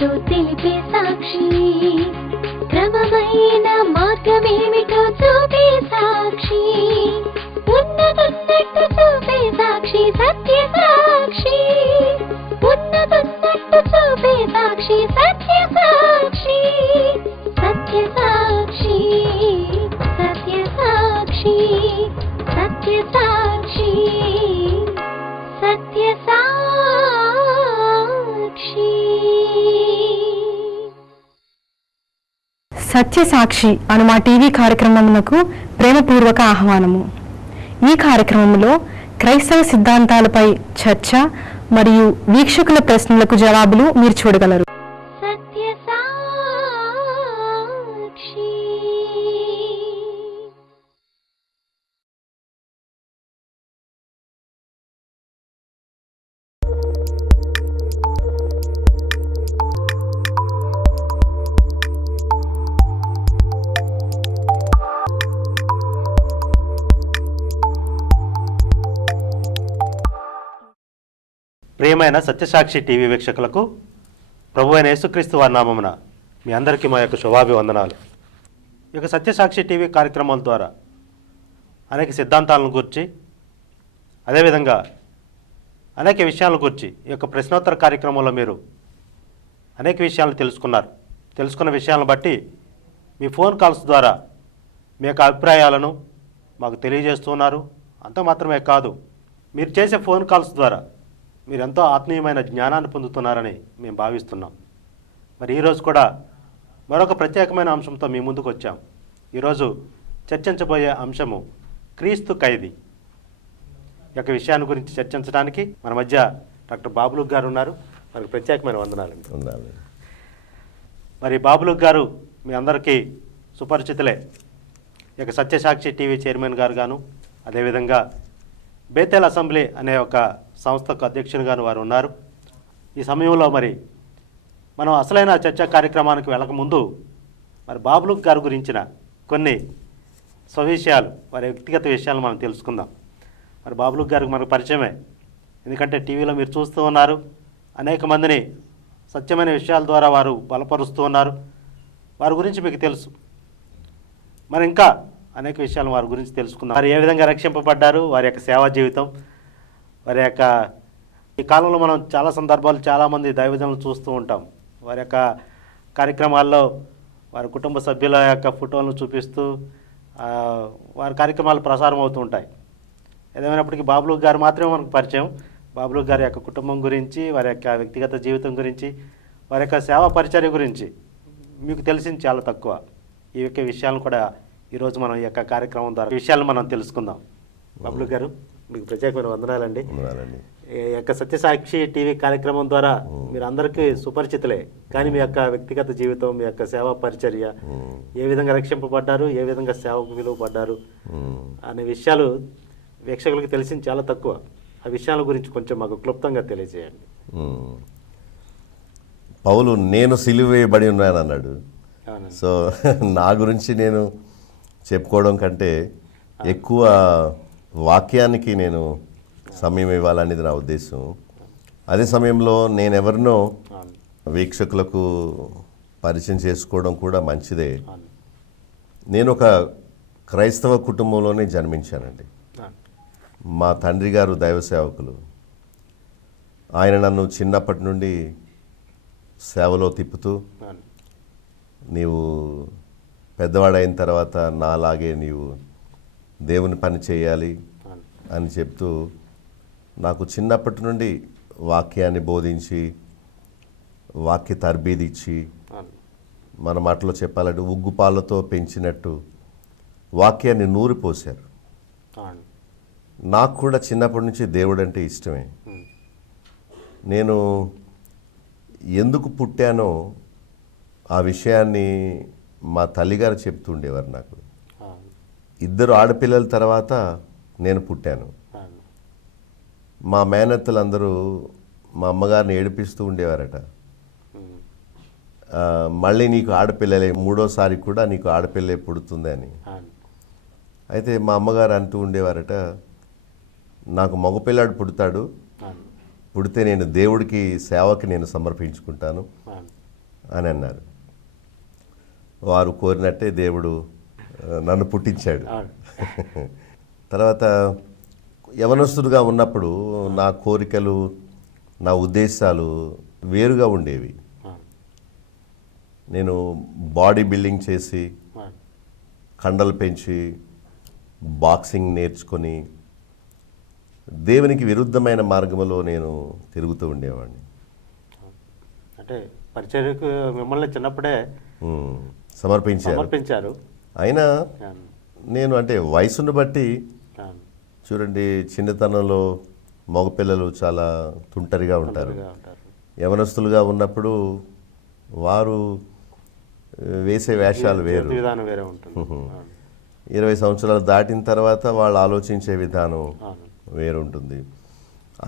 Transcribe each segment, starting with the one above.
ఏమిటో తెలిపే సాక్షి, క్రమమైన మార్గమేమిటో చూపే సాక్షి, ఉన్నతున్నట్టు చూపే సాక్షి, సత్య సాక్షి, ఉన్నతున్నట్టు చూపే సాక్షి, సత్య సాక్షి, సత్య సాక్షి, సత్య సాక్షి, సత్య సాక్షి, సత్య సాక్షి. సత్యసాక్షి అను మా టీవీ కార్యక్రమమునకు ప్రేమపూర్వక ఆహ్వానము. ఈ కార్యక్రమంలో క్రైస్తవ సిద్ధాంతాలపై చర్చ మరియు వీక్షకుల ప్రశ్నలకు జవాబులు మీరు చూడగలరు. సత్యసాక్షి. ప్రియమైన సత్యసాక్షి టీవీ వీక్షకులకు ప్రభువైన యేసుక్రీస్తు వారి నామమున మీ అందరికీ మా యొక్క శుభాభివందనాలు. ఈ యొక్క సత్యసాక్షి టీవీ కార్యక్రమాల ద్వారా అనేక సిద్ధాంతాలను గురించి, అదేవిధంగా అనేక విషయాలను గురించి ఈ యొక్క ప్రశ్నోత్తర కార్యక్రమంలో మీరు అనేక విషయాలను తెలుసుకున్నారు. తెలుసుకున్న విషయాలను బట్టి మీ ఫోన్ కాల్స్ ద్వారా మీ యొక్క అభిప్రాయాలను మాకు తెలియజేస్తున్నారు. అంత మాత్రమే కాదు, మీరు చేసే ఫోన్ కాల్స్ ద్వారా మీరు ఎంతో ఆత్మీయమైన జ్ఞానాన్ని పొందుతున్నారని మేము భావిస్తున్నాం. మరి ఈరోజు కూడా మరొక ప్రత్యేకమైన అంశంతో మీ ముందుకు వచ్చాం. ఈరోజు చర్చించబోయే అంశము క్రీస్తు ఖైదీ. ఈ యొక్క విషయాన్ని గురించి చర్చించడానికి మన మధ్య డాక్టర్ బాబులుక్ గారు ఉన్నారు. మనకు ప్రత్యేకమైన వందనాలండి. మరి బాబులుక్ గారు మీ అందరికీ సుపరిచితులే. ఈ యొక్క సత్యసాక్షి టీవీ చైర్మన్ గారు గాను, అదేవిధంగా బేతేల్ అసెంబ్లీ అనే ఒక సంస్థకు అధ్యక్షునిగాను వారు ఉన్నారు. ఈ సమయంలో మరి మనం అసలైన చర్చా కార్యక్రమానికి వెళ్ళకముందు మరి బాబులుక్ గారు గురించిన కొన్ని స్వవిషయాలు, వారి వ్యక్తిగత విషయాలు మనం తెలుసుకుందాం. మరి బాబులుక్ గారికి మనకు పరిచయమే, ఎందుకంటే టీవీలో మీరు చూస్తూ ఉన్నారు. అనేక మందిని సత్యమైన విషయాల ద్వారా వారు బలపరుస్తూ ఉన్నారు. వారి గురించి మీకు తెలుసు. మరి ఇంకా అనేక విషయాలు వారి గురించి తెలుసుకుందాం. వారు ఏ విధంగా రక్షింపబడ్డారు, వారి యొక్క సేవా జీవితం, వారి యొక్క ఈ కాలంలో మనం చాలా సందర్భాలు చాలామంది దైవజనులు చూస్తూ ఉంటాం. వారి యొక్క కార్యక్రమాల్లో వారి కుటుంబ సభ్యుల యొక్క ఫోటోలను చూపిస్తూ వారి కార్యక్రమాలు ప్రసారం అవుతూ ఉంటాయి. ఏదేమైనప్పటికీ బాబులుక్ గారు మాత్రమే మనకు పరిచయం. బాబులుక్ గారి యొక్క కుటుంబం గురించి, వారి యొక్క వ్యక్తిగత జీవితం గురించి, వారి యొక్క సేవా పరిచర్య గురించి మీకు తెలిసింది చాలా తక్కువ. ఈ యొక్క విషయాలను కూడా ఈరోజు మనం ఈ యొక్క కార్యక్రమం ద్వారా విషయాలను మనం తెలుసుకుందాం. బాబులుక్ గారు మీకు ప్రత్యేకమైన వందనాలండి. ఈ యొక్క సత్యసాక్షి టీవీ కార్యక్రమం ద్వారా మీరు అందరికీ సుపరిచితులే, కానీ మీ యొక్క వ్యక్తిగత జీవితం, మీ యొక్క సేవా పరిచర్య, ఏ విధంగా రక్షింపబడ్డారు, ఏ విధంగా సేవకు విలువపడ్డారు అనే విషయాలు వీక్షకులకు తెలిసింది చాలా తక్కువ. ఆ విషయాల గురించి కొంచెం మాకు క్లుప్తంగా తెలియజేయండి. పౌలు నేను సిలువ వేయబడి ఉన్నాను అన్నాడు. సో నా గురించి నేను చెప్పుకోవడం కంటే ఎక్కువ వాక్యానికి నేను సమయం ఇవ్వాలనేది నా ఉద్దేశం. అదే సమయంలో నేను ఎవరినో వీక్షకులకు పరిచయం చేసుకోవడం కూడా మంచిదే. నేను ఒక క్రైస్తవ కుటుంబంలోనే జన్మించానండి. మా తండ్రి గారు దైవ సేవకులు. ఆయన నన్ను చిన్నప్పటి నుండి సేవలో తిప్పుతూ, నీవు పెద్దవాడైన తర్వాత నాలాగే నీవు దేవుని పని చేయాలి అని చెప్తూ నాకు చిన్నప్పటి నుండి వాక్యాన్ని బోధించి, వాక్య తర్బీది ఇచ్చి, మన మాటలో చెప్పాలంటే ఉగ్గుపాలతో పెంచినట్టు వాక్యాన్ని నూరిపోశారు. నాకు కూడా చిన్నప్పటి నుంచి దేవుడు అంటే ఇష్టమే. నేను ఎందుకు పుట్టానో ఆ విషయాన్ని మా తల్లిగారు చెప్తుండేవారు నాకు. 2 ఆడపిల్లల తర్వాత నేను పుట్టాను. మా మేనత్తలందరూ మా అమ్మగారిని ఏడిపిస్తూ ఉండేవారట. మళ్ళీ నీకు ఆడపిల్లలే, 3వసారి కూడా నీకు ఆడపిల్లే పుడుతుంది అని. అయితే మా అమ్మగారు అంటూ ఉండేవారట, నాకు మగపిల్లాడు పుడతాడు, పుడితే నేను దేవుడికి సేవకి నేను సమర్పించుకుంటాను, అని అన్నారు. వారు కోరినట్టే దేవుడు నన్ను పుట్టించాడు. అవును. తర్వాత యవనస్తుడుగా ఉన్నప్పుడు నా కోరికలు, నా ఉద్దేశాలు వేరుగా ఉండేవి. అవును. నేను బాడీ బిల్డింగ్ చేసి, అవును. కండలు పెంచి, బాక్సింగ్ నేర్చుకొని దేవునికి విరుద్ధమైన మార్గంలో నేను తిరుగుతూ ఉండేవాడిని. అంటే పరిచర్యకు మిమ్మల్ని చిన్నప్పుడే సమర్పించారు. అయినా అవును. నేను అంటే వయసును బట్టి అవును. చూడండి, చిన్నతనంలో మగపిల్లలు చాలా తుంటరిగా ఉంటారు. తొందరగా ఉంటారు. యవనస్తులుగా ఉన్నప్పుడు వారు వేసే వేషాలు వేరు. జీవిత విధానం వేరే ఉంటుంది. అవును. 20 సంవత్సరాలు దాటిన తర్వాత వాళ్ళు ఆలోచించే విధానం అవును. వేరుంటుంది.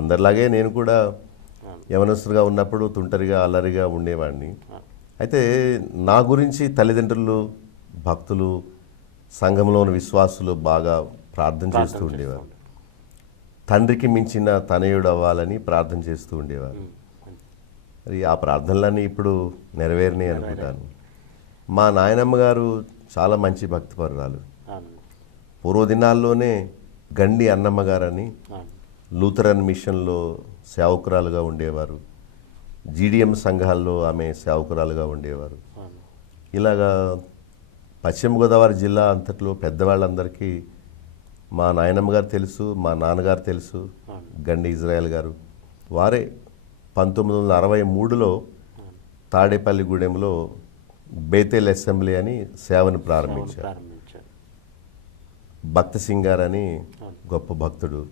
అందరిలాగే నేను కూడా అవును. యవనస్తులుగా ఉన్నప్పుడు తుంటరిగా అల్లరిగా ఉండేవాడిని. అవును. అయితే నా గురించి తల్లిదండ్రులు, భక్తులు, సంఘంలోని విశ్వాసులు బాగా ప్రార్థన చేస్తూ ఉండేవారు. తండ్రికి మించిన తనయుడు అవ్వాలని ప్రార్థన చేస్తూ ఉండేవారు. మరి ఆ ప్రార్థనలన్నీ ఇప్పుడు నెరవేరినాయి అనుకుంటాను. మా నాయనమ్మ గారు చాలా మంచి భక్తిపరురాలు. అవును. పూర్వదినాల్లోనే గండి అన్నమ్మ గారని అవును. లూథరన్ మిషన్లో సేవకురాలుగా ఉండేవారు. జీడిఎం సంఘాల్లో ఆమె సేవకురాలుగా ఉండేవారు. అవును. ఇలాగా పశ్చిమ గోదావరి జిల్లా అంతట్లో పెద్దవాళ్ళందరికీ మా నాయనమ్మ గారు తెలుసు, మా నాన్నగారు తెలుసు, గండి ఇజ్రాయెల్ గారు. వారే 1963లో తాడేపల్లిగూడెంలో బేతేల్ అసెంబ్లీ అని సేవను ప్రారంభించారు. భక్త సింగ్ గారు అని గొప్ప భక్తుడు,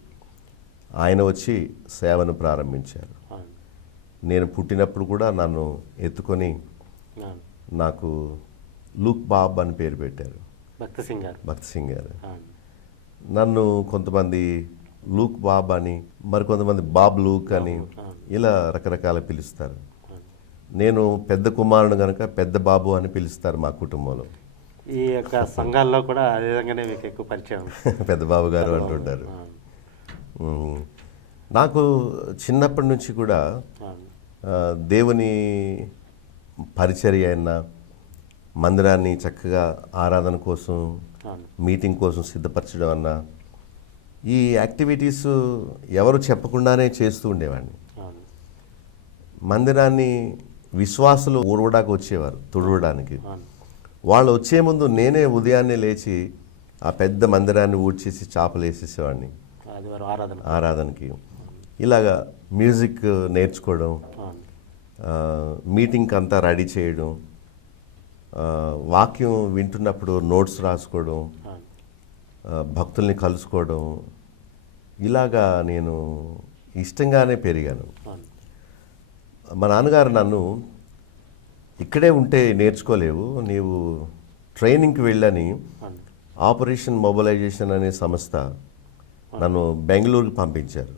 ఆయన వచ్చి సేవను ప్రారంభించారు. అవును. నేను పుట్టినప్పుడు కూడా నన్ను ఎత్తుకొని అవును. నాకు లూక్ బాబ్ అని పేరు పెట్టారు. భక్త సింగ్ గారు. భక్త సింగ్ గారు. అవును. నన్ను కొంతమంది లూక్ బాబ్ అని, మరికొంతమంది బాబ్ లూక్ అని ఇలా రకరకాల పిలుస్తారు. నేను పెద్ద కుమారుడు కనుక పెద్ద బాబు అని పిలుస్తారు మా కుటుంబంలో. ఈ యొక్క సంఘాల్లో కూడా అదే విధంగానే మీకు ఎక్కువ పరిచయం. పెద్ద బాబు గారు అంటుంటారు. నాకు చిన్నప్పటి నుంచి కూడా దేవుని పరిచర్య అయిన మందిరాన్ని చక్కగా ఆరాధన కోసం, మీటింగ్ కోసం సిద్ధపరచడం అన్న ఈ యాక్టివిటీస్ ఎవరు చెప్పకుండానే చేస్తూ ఉండేవాడిని. మందిరాన్ని విశ్వాసులు ఊరవడానికి వచ్చేవారు, తుడవడానికి. వాళ్ళు వచ్చే ముందు నేనే ఉదయాన్నే లేచి ఆ పెద్ద మందిరాన్ని ఊడ్చేసి చాపలు వేసేసేవాడిని ఆరాధనకి. ఇలాగా మ్యూజిక్ నేర్చుకోవడం, మీటింగ్కి అంతా రెడీ చేయడం, వాక్యం వింటున్నప్పుడు నోట్స్ రాసుకోవడం, భక్తుల్ని కలుసుకోవడం, ఇలాగా నేను ఇష్టంగానే పెరిగాను. మా నాన్నగారు నన్ను ఇక్కడే ఉంటే నేర్చుకోలేవు, నీవు ట్రైనింగ్కి వెళ్ళని ఆపరేషన్ మొబిలైజేషన్ అనే సంస్థ నన్ను బెంగళూరుకి పంపించారు.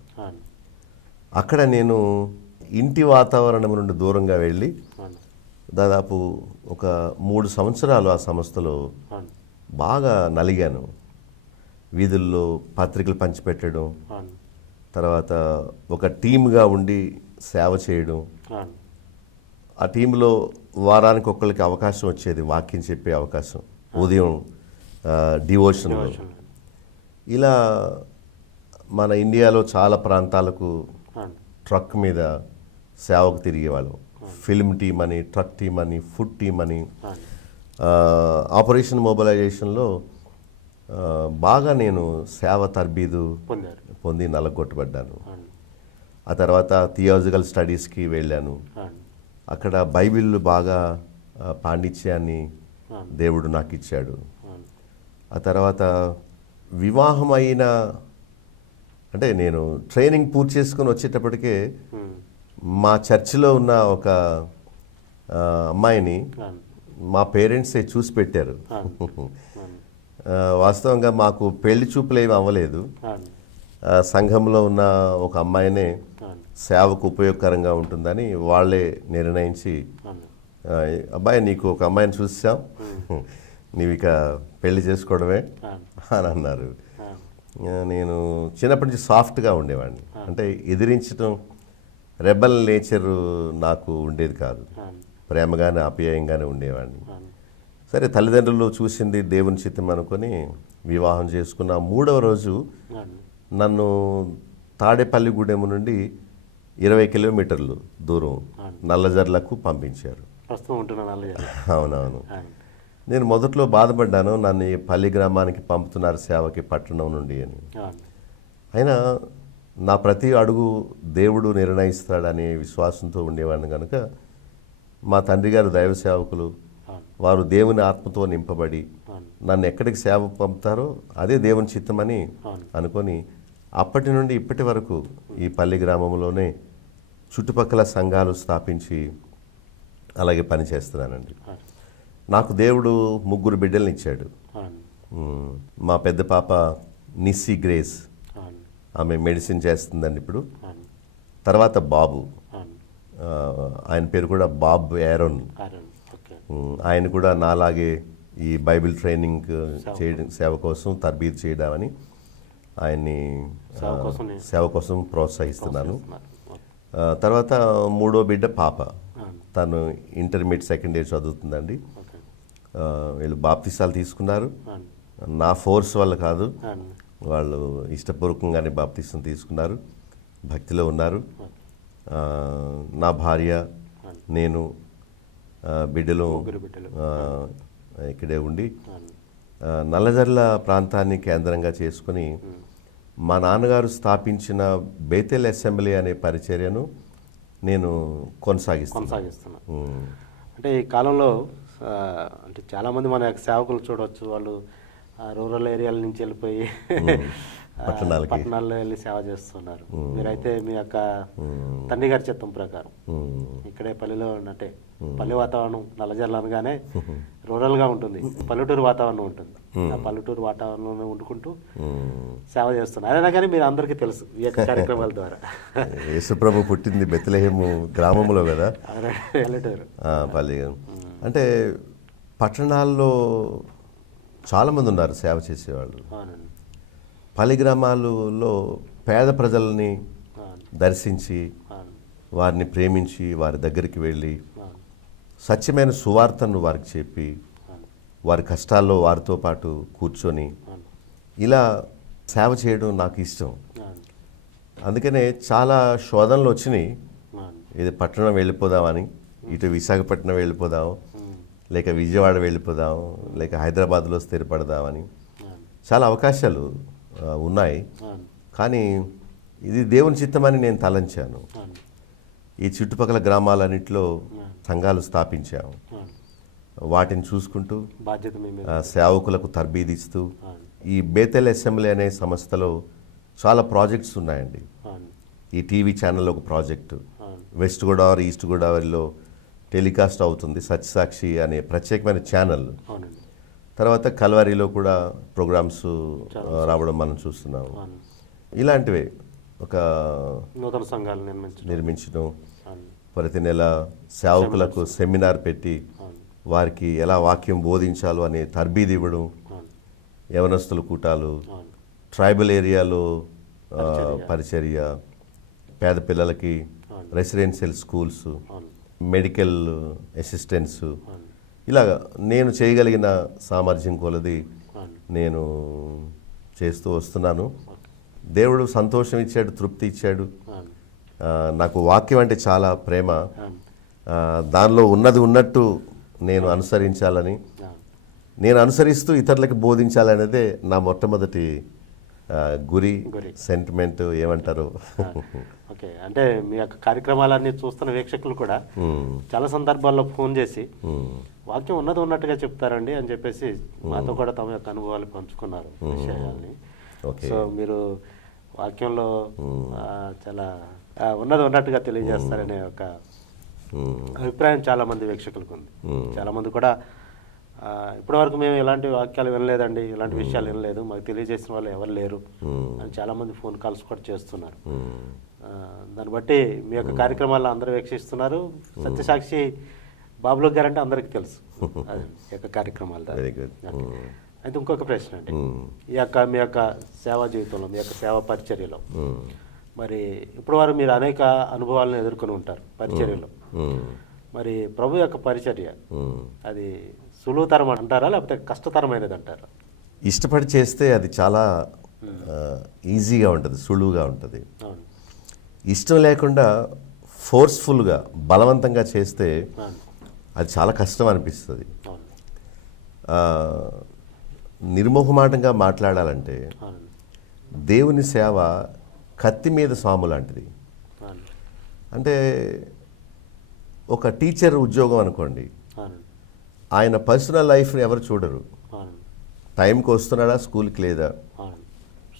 అక్కడ నేను ఇంటి వాతావరణం నుండి దూరంగా వెళ్ళి దాదాపు ఒక 3 సంవత్సరాలు ఆ సంస్థలో బాగా నలిగాను. వీధుల్లో పత్రికలు పంచిపెట్టడం, తర్వాత ఒక టీమ్గా ఉండి సేవ చేయడం. ఆ టీంలో వారానికి ఒక్కరికి అవకాశం వచ్చేది, వాక్యం చెప్పే అవకాశం, ఉదయం డివోషన్లో. ఇలా మన ఇండియాలో చాలా ప్రాంతాలకు ట్రక్ మీద సేవకు తిరిగేవాళ్ళం. ఫిల్మ్ టీం అని, ట్రక్ టీం అని, ఫుడ్ టీం అని. ఆపరేషన్ మొబిలైజేషన్లో బాగా నేను సేవ తర్బీదు పొంది నలగొట్టబడ్డాను. ఆ తర్వాత థియాలజికల్ స్టడీస్కి వెళ్ళాను. అక్కడ బైబిల్ బాగా పాండిత్యాన్ని దేవుడు నాకు ఇచ్చాడు. ఆ తర్వాత వివాహం అయిన, అంటే నేను ట్రైనింగ్ పూర్తి చేసుకొని వచ్చేటప్పటికే మా చర్చిలో ఉన్న ఒక అమ్మాయిని మా పేరెంట్సే చూసి పెట్టారు. వాస్తవంగా మాకు పెళ్లి చూపులు ఏమి అవ్వలేదు. సంఘంలో ఉన్న ఒక అమ్మాయినే సేవకు ఉపయోగకరంగా ఉంటుందని వాళ్ళే నిర్ణయించి, అబ్బాయి నీకు ఒక అమ్మాయిని చూసాం, నీవు ఇక పెళ్లి చేసుకోవడమే అని అన్నారు. నేను చిన్నప్పటి నుంచి సాఫ్ట్గా ఉండేవాడిని, అంటే ఎదిరించడం, రెబల్ నేచర్ నాకు ఉండేది కాదు. ప్రేమగానే ఆప్యాయంగానే ఉండేవాడిని. సరే తల్లిదండ్రులు చూసింది దేవుని చిత్తం అనుకొని వివాహం చేసుకున్న 3వ రోజు నన్ను తాడేపల్లిగూడెం నుండి 20 కిలోమీటర్లు దూరం నల్లజర్లకు పంపించారు. అవునవును. నేను మొదట్లో బాధపడ్డాను, నన్ను ఈ పల్లి గ్రామానికి పంపుతున్నారు సేవకి పట్టణం నుండి అని. అయినా నా ప్రతి అడుగు దేవుడు నిర్ణయిస్తాడనే విశ్వాసంతో ఉండేవాడిని కనుక మా తండ్రి గారు దైవ సేవకులు, వారు దేవుని ఆత్మతో నింపబడి నన్ను ఎక్కడికి సేవ పంపుతారో అదే దేవుని చిత్తమని అనుకొని అప్పటి నుండి ఇప్పటి వరకు ఈ పల్లి గ్రామంలోనే చుట్టుపక్కల సంఘాలు స్థాపించి అలాగే పనిచేస్తున్నానండి. నాకు దేవుడు 3 బిడ్డల్ని ఇచ్చాడు. మా పెద్ద పాప నిస్సీ గ్రేస్, ఆమె మెడిసిన్ చేస్తుందండి ఇప్పుడు. తర్వాత బాబు, ఆయన పేరు కూడా బాబ్ యారోన్. ఆయన కూడా నాలాగే ఈ బైబిల్ ట్రైనింగ్ చేయడం, సేవ కోసం తర్బీదు చేయడామని ఆయన్ని సేవ కోసం ప్రోత్సహిస్తున్నాను. తర్వాత 3వ బిడ్డ పాప, తను ఇంటర్మీడియట్ సెకండ్ ఇయర్ చదువుతుందండి. వీళ్ళు బాప్తిసాలు తీసుకున్నారు. నా ఫోర్స్ వల్ల కాదు, వాళ్ళు ఇష్టపూర్వకంగానే బాప్తిసం తీసుకున్నారు, భక్తిలో ఉన్నారు. నా భార్య, నేను, బిడ్డలు ఇక్కడే ఉండి నల్లజర్ల ప్రాంతాన్ని కేంద్రంగా చేసుకుని మా నాన్నగారు స్థాపించిన బేతెల్ అసెంబ్లీ అనే పరిచర్యను నేను కొనసాగిస్తున్నాను. అంటే ఈ కాలంలో అంటే చాలామంది మన సేవకులు చూడవచ్చు, వాళ్ళు రూరల్ ఏరియాల నుంచి వెళ్ళిపోయి పట్టణాల్లో వెళ్ళి సేవ చేస్తున్నారు. మీరైతే మీ యొక్క తండ్రి గారి చిత్తం ప్రకారం ఇక్కడే పల్లెలో ఉన్నట్టే, పల్లె వాతావరణం నల్లజర్ల అనగానే రూరల్ గా ఉంటుంది, పల్లెటూరు వాతావరణం ఉంటుంది. ఆ పల్లెటూరు వాతావరణంలో వండుకుంటూ సేవ చేస్తున్నారు. అయినా కానీ మీరు అందరికీ తెలుసు ఈ యొక్క కార్యక్రమాల ద్వారా. యేసుప్రభు పుట్టింది బెత్లెహేము గ్రామంలో కదా, పల్లెటూరు. పల్లె అంటే పట్టణాల్లో చాలామంది ఉన్నారు సేవ చేసేవాళ్ళు. పల్లె గ్రామాలలో పేద ప్రజల్ని దర్శించి వారిని ప్రేమించి వారి దగ్గరికి వెళ్ళి సత్యమైన సువార్తను వారికి చెప్పి వారి కష్టాల్లో వారితో పాటు కూర్చొని ఇలా సేవ చేయడం నాకు ఇష్టం. అందుకనే చాలా శోధనలు వచ్చినాయి. ఇది పట్టణం వెళ్ళిపోదామని, ఇటు విశాఖపట్నం వెళ్ళిపోదాం, లేక విజయవాడ వెళ్ళిపోదాం, లేక హైదరాబాద్లో స్థిరపడదామని చాలా అవకాశాలు ఉన్నాయి. కానీ ఇది దేవుని చిత్తమని నేను తలంచాను. ఈ చుట్టుపక్కల గ్రామాలన్నింటిలో సంఘాలు స్థాపించాము. వాటిని చూసుకుంటూ సేవకులకు తర్బీదిస్తూ ఈ బేతెల్ అసెంబ్లీ అనే సంస్థలో చాలా ప్రాజెక్ట్స్ ఉన్నాయండి. ఈ టీవీ ఛానల్ ఒక ప్రాజెక్టు, వెస్ట్ గోదావరి, ఈస్ట్ గోదావరిలో టెలికాస్ట్ అవుతుంది సత్యసాక్షి అనే ప్రత్యేకమైన ఛానల్. తర్వాత కల్వరిలో కూడా ప్రోగ్రామ్స్ రావడం మనం చూస్తున్నాము. ఇలాంటివే ఒక నూతన సంఘాలు నిర్మించడం, ప్రతి నెల సేవకులకు సెమినార్ పెట్టి వారికి ఎలా వాక్యం బోధించాలో అనే తర్బీదు ఇవ్వడం, యవనస్తుల కూటాలు, ట్రైబల్ ఏరియాలో పరిచర్య, పేద పిల్లలకి రెసిడెన్షియల్ స్కూల్స్, మెడికల్ అసిస్టెంట్స్, ఇలాగా నేను చేయగలిగిన సామర్థ్యం కొలది నేను చేస్తూ వస్తున్నాను. దేవుడు సంతోషం ఇచ్చాడు, తృప్తి ఇచ్చాడు. నాకు వాక్యం అంటే చాలా ప్రేమ. దానిలో ఉన్నది ఉన్నట్టు నేను అనుసరించాలని, నేను అనుసరిస్తూ ఇతరులకు బోధించాలనేదే నా మొట్టమొదటి గురి, సెంటిమెంట్ ఏమంటారు. ఓకే, అంటే మీ యొక్క కార్యక్రమాలన్నీ చూస్తున్న వీక్షకులు కూడా చాలా సందర్భాల్లో ఫోన్ చేసి వాక్యం ఉన్నది ఉన్నట్టుగా చెప్తారండి అని చెప్పేసి మాతో కూడా తమ యొక్క అనుభవాలు పంచుకున్నారు విషయాల్ని. సో మీరు వాక్యంలో చాలా ఉన్నది ఉన్నట్టుగా తెలియజేస్తారనే ఒక అభిప్రాయం చాలా మంది వీక్షకులకు ఉంది. చాలా మంది కూడా ఇప్పటివరకు మేము ఇలాంటి వాక్యాలు వినలేదండి, ఇలాంటి విషయాలు వినలేదు, మాకు తెలియజేసిన వాళ్ళు ఎవరు లేరు అని చాలా మంది ఫోన్ కాల్స్ కూడా చేస్తున్నారు. దాన్ని బట్టి మీ యొక్క కార్యక్రమాల్లో అందరూ వీక్షిస్తున్నారు. సత్యసాక్షి బాబులో గారంటే అందరికీ తెలుసు అది యొక్క కార్యక్రమాల ద్వారా. అయితే ఇంకొక ప్రశ్న అండి, ఈ యొక్క మీ యొక్క సేవా జీవితంలో, మీ యొక్క సేవా పరిచర్యలో మరి ఇప్పుడు వారు మీరు అనేక అనుభవాలను ఎదుర్కొని ఉంటారు పరిచర్యలో. మరి ప్రభు యొక్క పరిచర్య ఉమ్. అది సులువుతరం అంటారా లేకపోతే కష్టతరమైనది అంటారా? ఇష్టపడి చేస్తే అది చాలా ఈజీగా ఉంటుంది, సులువుగా ఉంటుంది. అవును ఇష్టం లేకుండా ఫోర్స్ఫుల్గా బలవంతంగా చేస్తే అవును అది చాలా కష్టం అనిపిస్తుంది. అవును ఆ, నిర్మోహమాటంగా మాట్లాడాలంటే అవును దేవుని సేవ కత్తి మీద సాము లాంటిది. అవును అంటే ఒక టీచర్ ఉద్యోగం అనుకోండి, అవును ఆయన పర్సనల్ లైఫ్ని ఎవరు చూడరు. అవును టైంకి వస్తున్నాడా స్కూల్కి లేదా, అవును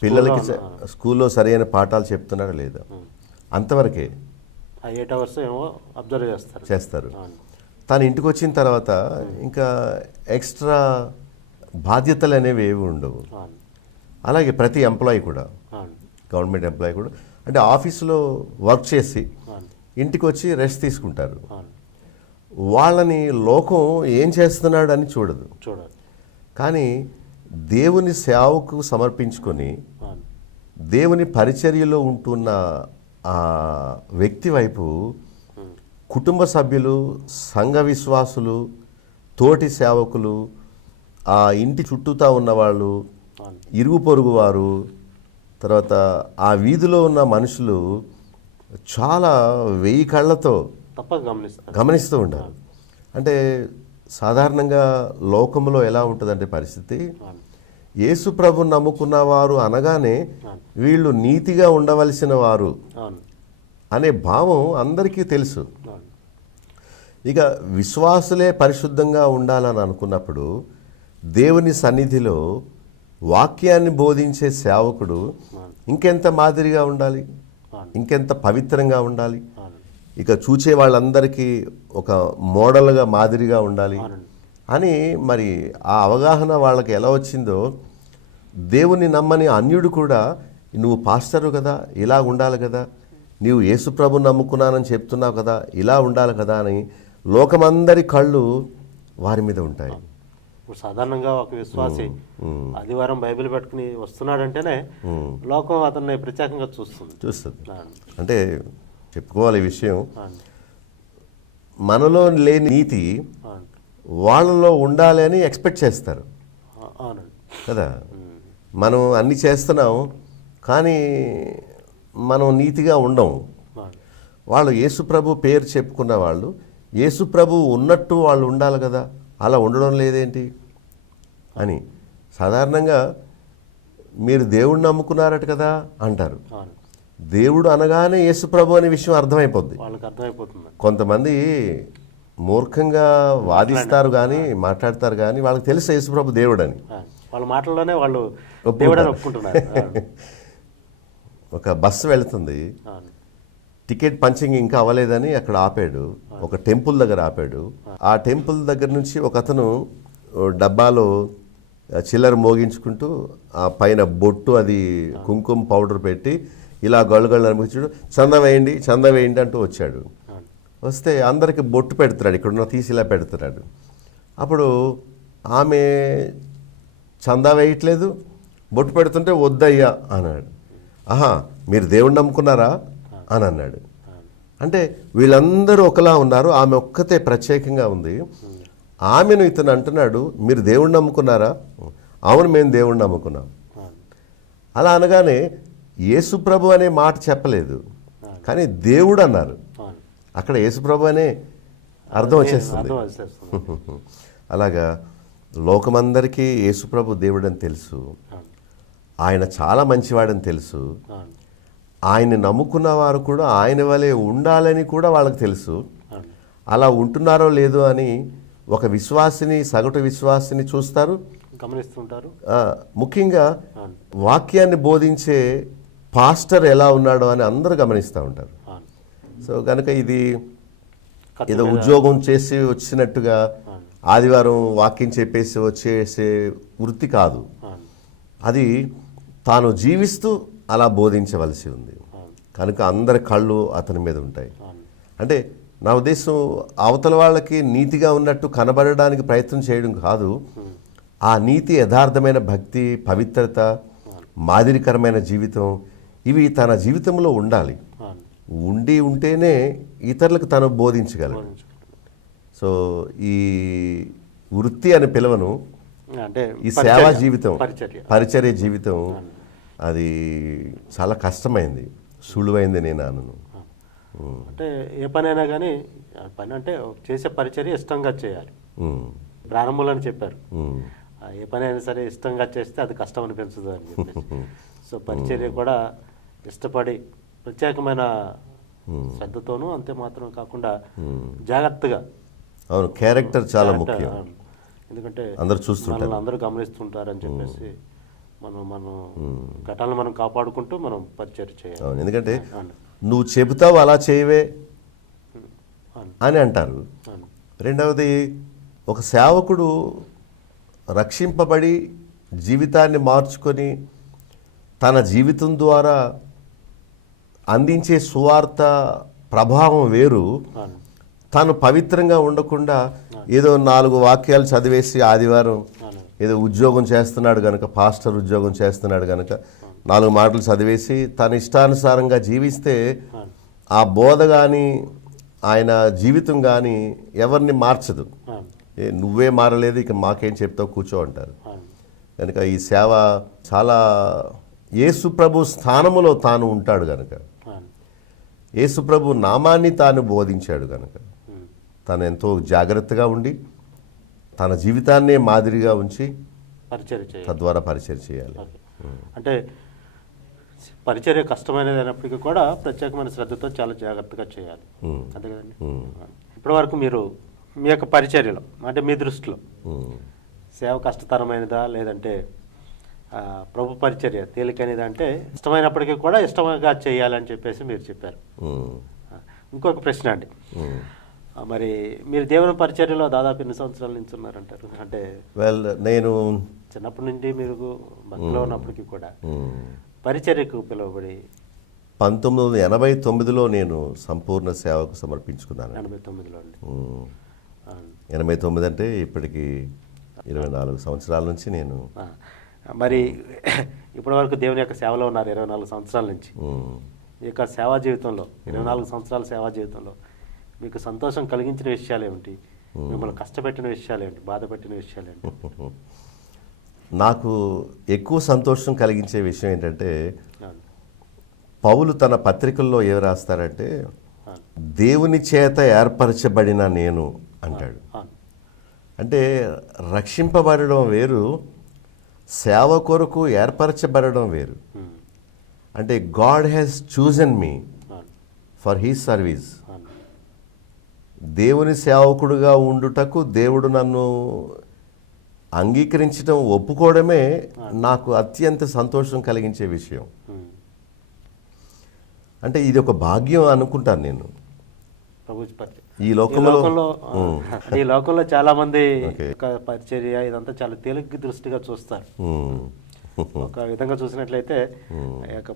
పిల్లలకి స్కూల్లో స్కూల్లో సరైన పాఠాలు చెప్తున్నాడా లేదా, అంతవరకే ఆ 8 hours ఏమో అబ్జర్వ్ చేస్తారు. చేస్తారు. అవును తను ఇంటికి వచ్చిన తర్వాత ఇంకా ఎక్స్ట్రా బాధ్యతలు అనేవి ఏవి ఉండవు. అవును అలాగే ప్రతి ఎంప్లాయీ కూడా, అవును గవర్నమెంట్ ఎంప్లాయీ కూడా అంటే ఆఫీసులో వర్క్ చేసి అవును ఇంటికి వచ్చి రెస్ట్ తీసుకుంటారు. అవును వాళ్ళని లోకం ఏం చేస్తున్నాడు అని చూడదు. చూడాలి. కానీ దేవుని సేవకు సమర్పించుకొని అవును దేవుని పరిచర్యలో ఉంటున్న ఆ వ్యక్తి వైపు కుటుంబ సభ్యులు, సంఘ విశ్వాసులు, తోటి సేవకులు, ఆ ఇంటి చుట్టూతా ఉన్నవాళ్ళు, అవును ఇరుగు పొరుగు వారు, తర్వాత ఆ వీధిలో ఉన్న మనుషులు చాలా 1000 కళ్ళతో తప్పక గమనిస్తారు. గమనిస్తూ ఉంటారు. అంటే సాధారణంగా లోకంలో ఎలా ఉంటుందంటే పరిస్థితి, అవును యేసు ప్రభు నమ్ముకున్న వారు అనగానే వీళ్ళు నీతిగా ఉండవలసిన వారు అవును అనే భావం అందరికీ తెలుసు. అవును ఇక విశ్వాసులే పరిశుద్ధంగా ఉండాలని అనుకున్నప్పుడు దేవుని సన్నిధిలో వాక్యాన్ని బోధించే సేవకుడు ఇంకెంత మాదిరిగా ఉండాలి, అవును ఇంకెంత పవిత్రంగా ఉండాలి, అవును ఇక చూచే వాళ్ళందరికీ ఒక మోడల్గా మాదిరిగా ఉండాలి అవునండి. అని మరి ఆ అవగాహన వాళ్ళకి ఎలా వచ్చిందో, దేవుని నమ్మని అన్యుడు కూడా నువ్వు పాస్టరు కదా ఇలా ఉండాలి కదా, నీవు యేసుప్రభు నమ్ముకున్నానని చెప్తున్నావు కదా ఇలా ఉండాలి కదా అని లోకమందరి కళ్ళు వారి మీద ఉంటాయి. ఇప్పుడు సాధారణంగా ఒక విశ్వాసి ఆదివారం బైబిల్ పెట్టుకుని వస్తున్నాడంటేనే లోకం అతన్ని ప్రత్యేకంగా చూస్తుంది. అవును అంటే చెప్పుకోవాలి ఈ విషయం, అవును మనలో లేని నీతి అవును వాళ్ళలో ఉండాలి అని ఎక్స్పెక్ట్ చేస్తారు అవునండి. కదా. మనం అన్ని చేస్తున్నాం కానీ మనం నీతిగా ఉండము. అవును వాళ్ళు యేసుప్రభు పేరు చెప్పుకున్న వాళ్ళు యేసుప్రభు ఉన్నట్టు వాళ్ళు ఉండాలి కదా, అలా ఉండడం లేదేంటి అని సాధారణంగా మీరు దేవుణ్ణి నమ్ముకున్నారట కదా అంటారు. అవును దేవుడు అనగానే యేసుప్రభు అనే విషయం అర్థమైపోద్ది. వాళ్ళకి అర్థమైపోతుంది. కొంతమంది మూర్ఖంగా వాదిస్తారు కానీ మాట్లాడతారు కానీ వాళ్ళకి తెలుసు యేసుప్రభు దేవుడు అని. వాళ్ళ మాటల్లోనే వాళ్ళు ఒప్పుకుంటారు. దేవుడని ఒప్పుకుంటున్నారు. ఒక బస్సు వెళుతుంది, అవును టికెట్ పంచింగ్ ఇంకా అవ్వలేదని అక్కడ ఆపాడు, ఒక టెంపుల్ దగ్గర ఆపాడు. ఆ టెంపుల్ దగ్గర నుంచి ఒక అతను డబ్బాలో చిల్లర మోగించుకుంటూ ఆ పైన బొట్టు అది కుంకుమ పౌడర్ పెట్టి ఇలా గళ్ళగళ్ళు అనిపించాడు, చందా వేయండి అంటూ వచ్చాడు. అవును వస్తే అందరికి బొట్టు పెడుతున్నాడు, ఇక్కడున్న తీసి ఇలా పెడుతున్నాడు. అప్పుడు ఆమె చందా వేయట్లేదు, బొట్టు పెడుతుంటే వద్దయ్యా అన్నాడు. ఆహా మీరు దేవుణ్ణి నమ్ముకున్నారా అని అన్నాడు. అంటే వీళ్ళందరూ ఒకలా ఉన్నారు, ఆమె ఒక్కతే ప్రత్యేకంగా ఉంది. ఆమెను ఇతను అంటున్నాడు మీరు దేవుణ్ణి నమ్ముకున్నారా, అవును మేము దేవుణ్ణి నమ్ముకున్నాం. అవును అలా అనగానే యేసుప్రభు అనే మాట చెప్పలేదు కానీ దేవుడు అన్నారు. అవును అక్కడ యేసుప్రభు అనే అర్థం వచ్చేస్తుంది. అర్థం వచ్చేస్తుంది. అలాగా లోకమందరికీ యేసుప్రభు దేవుడని తెలుసు, అవును ఆయన చాలా మంచివాడని తెలుసు, అవును ఆయన్ని నమ్ముకున్న వారు కూడా ఆయన వలె ఉండాలని కూడా వాళ్ళకి తెలుసు. అవును అలా ఉంటున్నారో లేదో అని ఒక విశ్వాసిని, సగటు విశ్వాసిని చూస్తారు. గమనిస్తుంటారు. ముఖ్యంగా అవును వాక్యాన్ని బోధించే పాస్టర్ ఎలా ఉన్నాడో అని అందరూ గమనిస్తూ ఉంటారు. అవును సో కనుక ఇది కత్తి ఏదో మీద- ఉద్యోగం చేసి వచ్చినట్టుగా అవును ఆదివారం వాక్యం చెప్పేసి వచ్చేసే వృత్తి కాదు. అవును అది తాను జీవిస్తూ అలా బోధించవలసి ఉంది. అవును కనుక అందరి కళ్ళు అతని మీద ఉంటాయి. అవును అంటే నా ఉద్దేశం అవతల వాళ్ళకి నీతిగా ఉన్నట్టు కనబడడానికి ప్రయత్నం చేయడం కాదు, ఆ నీతి యథార్థమైన భక్తి, పవిత్రత, మాదిరికరమైన జీవితం ఇవి తన జీవితంలో ఉండాలి. అవును ఉంటేనే ఇతరులకు తను బోధించగలడు. బోధించుకుంటున్నారు. సో ఈ వృత్తి అని పిలవను, అంటే ఈ సేవా పరిచర్య, జీవితం, పరిచర్య. పరిచర్య జీవితం అది చాలా కష్టమైంది, సులువైంది నేను అనను. అంటే ఏ పనైనా కానీ పని అంటే చేసే పరిచర్య ఇష్టంగా చేయాలి. ప్రారంభంలో అని చెప్పారు, ఏ పని అయినా సరే ఇష్టంగా చేస్తే అది కష్టం అనిపించదు అని చెప్పేసి. సో పరిచర్య కూడా ఇష్టపడి ప్రత్యేకమైన శ్రద్ధతోనూ, అంతే మాత్రం కాకుండా జాగ్రత్తగా. అవును, క్యారెక్టర్ చాలా ముఖ్యం. ఎందుకంటే అందరూ చూస్తుంటారు, మనల్ని అందరూ గమనిస్తుంటారని చెప్పేసి మనం ఘటాలను మనం కాపాడుకుంటూ మనం పరిచర్య చేయాలి. అవును, ఎందుకంటే నువ్వు చెబుతావు అలా చేయవే అని అంటారు. రెండవది, ఒక సేవకుడు రక్షింపబడి జీవితాన్ని మార్చుకొని తన జీవితం ద్వారా అందించే సువార్త ప్రభావం వేరు. తాను పవిత్రంగా ఉండకుండా ఏదో 4 వాక్యాలు చదివేసి ఆదివారం ఏదో ఉద్యోగం చేస్తున్నాడు కనుక, పాస్టర్ ఉద్యోగం చేస్తున్నాడు కనుక 4 మాటలు చదివేసి తన ఇష్టానుసారంగా జీవిస్తే ఆ బోధ కానీ ఆయన జీవితం కానీ ఎవరిని మార్చదు. నువ్వే మారలేదు, ఇక మాకేం చెప్తావు, కూర్చో అంటారు. కనుక ఈ సేవ చాలా యేసుప్రభు స్థానములో తాను ఉంటాడు కనుక, యేసుప్రభు నామాన్ని తాను బోధించాడు కనుక తను ఎంతో జాగ్రత్తగా ఉండి తన జీవితాన్నే మాదిరిగా ఉంచి తద్వారా పరిచర్య చేయాలి. అంటే పరిచర్య కష్టమైనది అయినప్పటికీ కూడా ప్రత్యేకమైన శ్రద్ధతో చాలా జాగ్రత్తగా చేయాలి, అంతే కదండి. ఇప్పటి వరకు మీరు మీ యొక్క పరిచర్యలో, అంటే మీ దృష్టిలో సేవ కష్టతరమైనదా లేదంటే ప్రభు పరిచర్య తేలికైనదా? అంటే ఇష్టమైనప్పటికీ కూడా ఇష్టంగా చేయాలని చెప్పేసి మీరు చెప్పారు. ఇంకొక ప్రశ్న అండి, మరి మీరు దేవుని పరిచర్యలో దాదాపు ఎన్ని సంవత్సరాల నుంచి ఉన్నారంటారు? అంటే నేను చిన్నప్పటి నుండి మీరు భక్తిలో ఉన్నప్పటికీ కూడా పరిచర్యకు పిలువబడి 1989లో నేను సంపూర్ణ సేవకు సమర్పించుకున్నాను. 89లో అండి. 89 అంటే ఇప్పటికి 24 సంవత్సరాల నుంచి నేను. మరి ఇప్పటి వరకు దేవుని యొక్క సేవలో ఉన్నారు 24 సంవత్సరాల నుంచి. ఈ యొక్క సేవా జీవితంలో 24 సంవత్సరాల సేవా జీవితంలో మీకు సంతోషం కలిగించిన విషయాలు ఏమిటి? మిమ్మల్ని కష్టపెట్టిన విషయాలు ఏంటి? బాధ పెట్టిన విషయాలు ఏంటి? నాకు ఎక్కువ సంతోషం కలిగించే విషయం ఏంటంటే, పౌలు తన పత్రికల్లో ఏమి రాస్తారంటే, దేవుని చేత ఏర్పరచబడిన నేను అంటాడు. అంటే రక్షింపబడడం వేరు, సేవ కొరకు ఏర్పరచబడడం వేరు. అంటే God has chosen me for his service. దేవుని సేవకుడుగా ఉండుటకు దేవుడు నన్ను అంగీకరించడం, ఒప్పుకోవడమే నాకు అత్యంత సంతోషం కలిగించే విషయం. అంటే ఇది ఒక భాగ్యం అనుకుంటాను నేను. ఈ లోకంలో చాలా మంది పరిచర్య ఇదంతా చాలా తేలిక దృష్టిగా చూస్తారు. ఒక విధంగా చూసినట్లయితే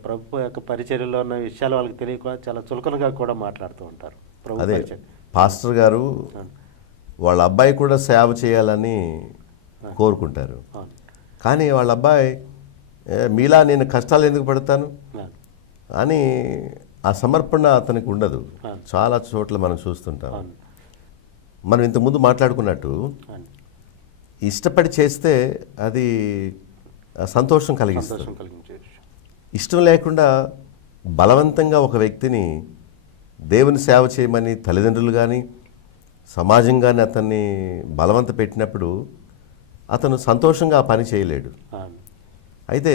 ప్రభు యొక్క పరిచర్యలో ఉన్న విషయాలు వాళ్ళకి తెలియక చాలా చులకనగా కూడా మాట్లాడుతూ ఉంటారు. అదే పాస్టర్ గారు వాళ్ళ అబ్బాయి కూడా సేవ చేయాలని కోరుకుంటారు, కానీ వాళ్ళ అబ్బాయి మీలా నేను కష్టాలు ఎందుకు పడతాను అని ఆ సమర్పణ అతనికి ఉండదు. చాలా చోట్ల మనం చూస్తుంటాం. మనం ఇంతకుముందు మాట్లాడుకున్నట్టు ఇష్టపడి చేస్తే అది సంతోషం కలిగిస్తుంది. ఇష్టం లేకుండా బలవంతంగా ఒక వ్యక్తిని దేవుని సేవ చేయమని తల్లిదండ్రులు కానీ సమాజం కానీ అతన్ని బలవంత పెట్టినప్పుడు అతను సంతోషంగా ఆ పని చేయలేడు. అయితే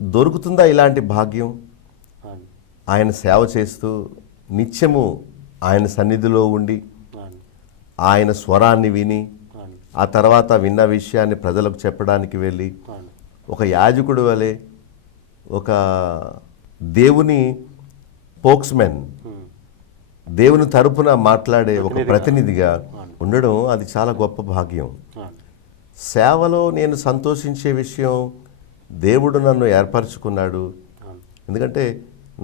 దొరుకుతుందా ఇలాంటి భాగ్యం? ఆయన సేవ చేస్తూ నిత్యము ఆయన సన్నిధిలో ఉండి ఆయన స్వరాన్ని విని ఆ తర్వాత విన్న విషయాన్ని ప్రజలకు చెప్పడానికి వెళ్ళి ఒక యాజకుడు వలె, ఒక దేవుని స్పోక్స్మెన్, దేవుని తరపున మాట్లాడే ఒక ప్రతినిధిగా ఉండడం అది చాలా గొప్ప భాగ్యం. సేవలో నేను సంతోషించే విషయం, దేవుడు నన్ను ఏర్పరచుకున్నాడు. ఎందుకంటే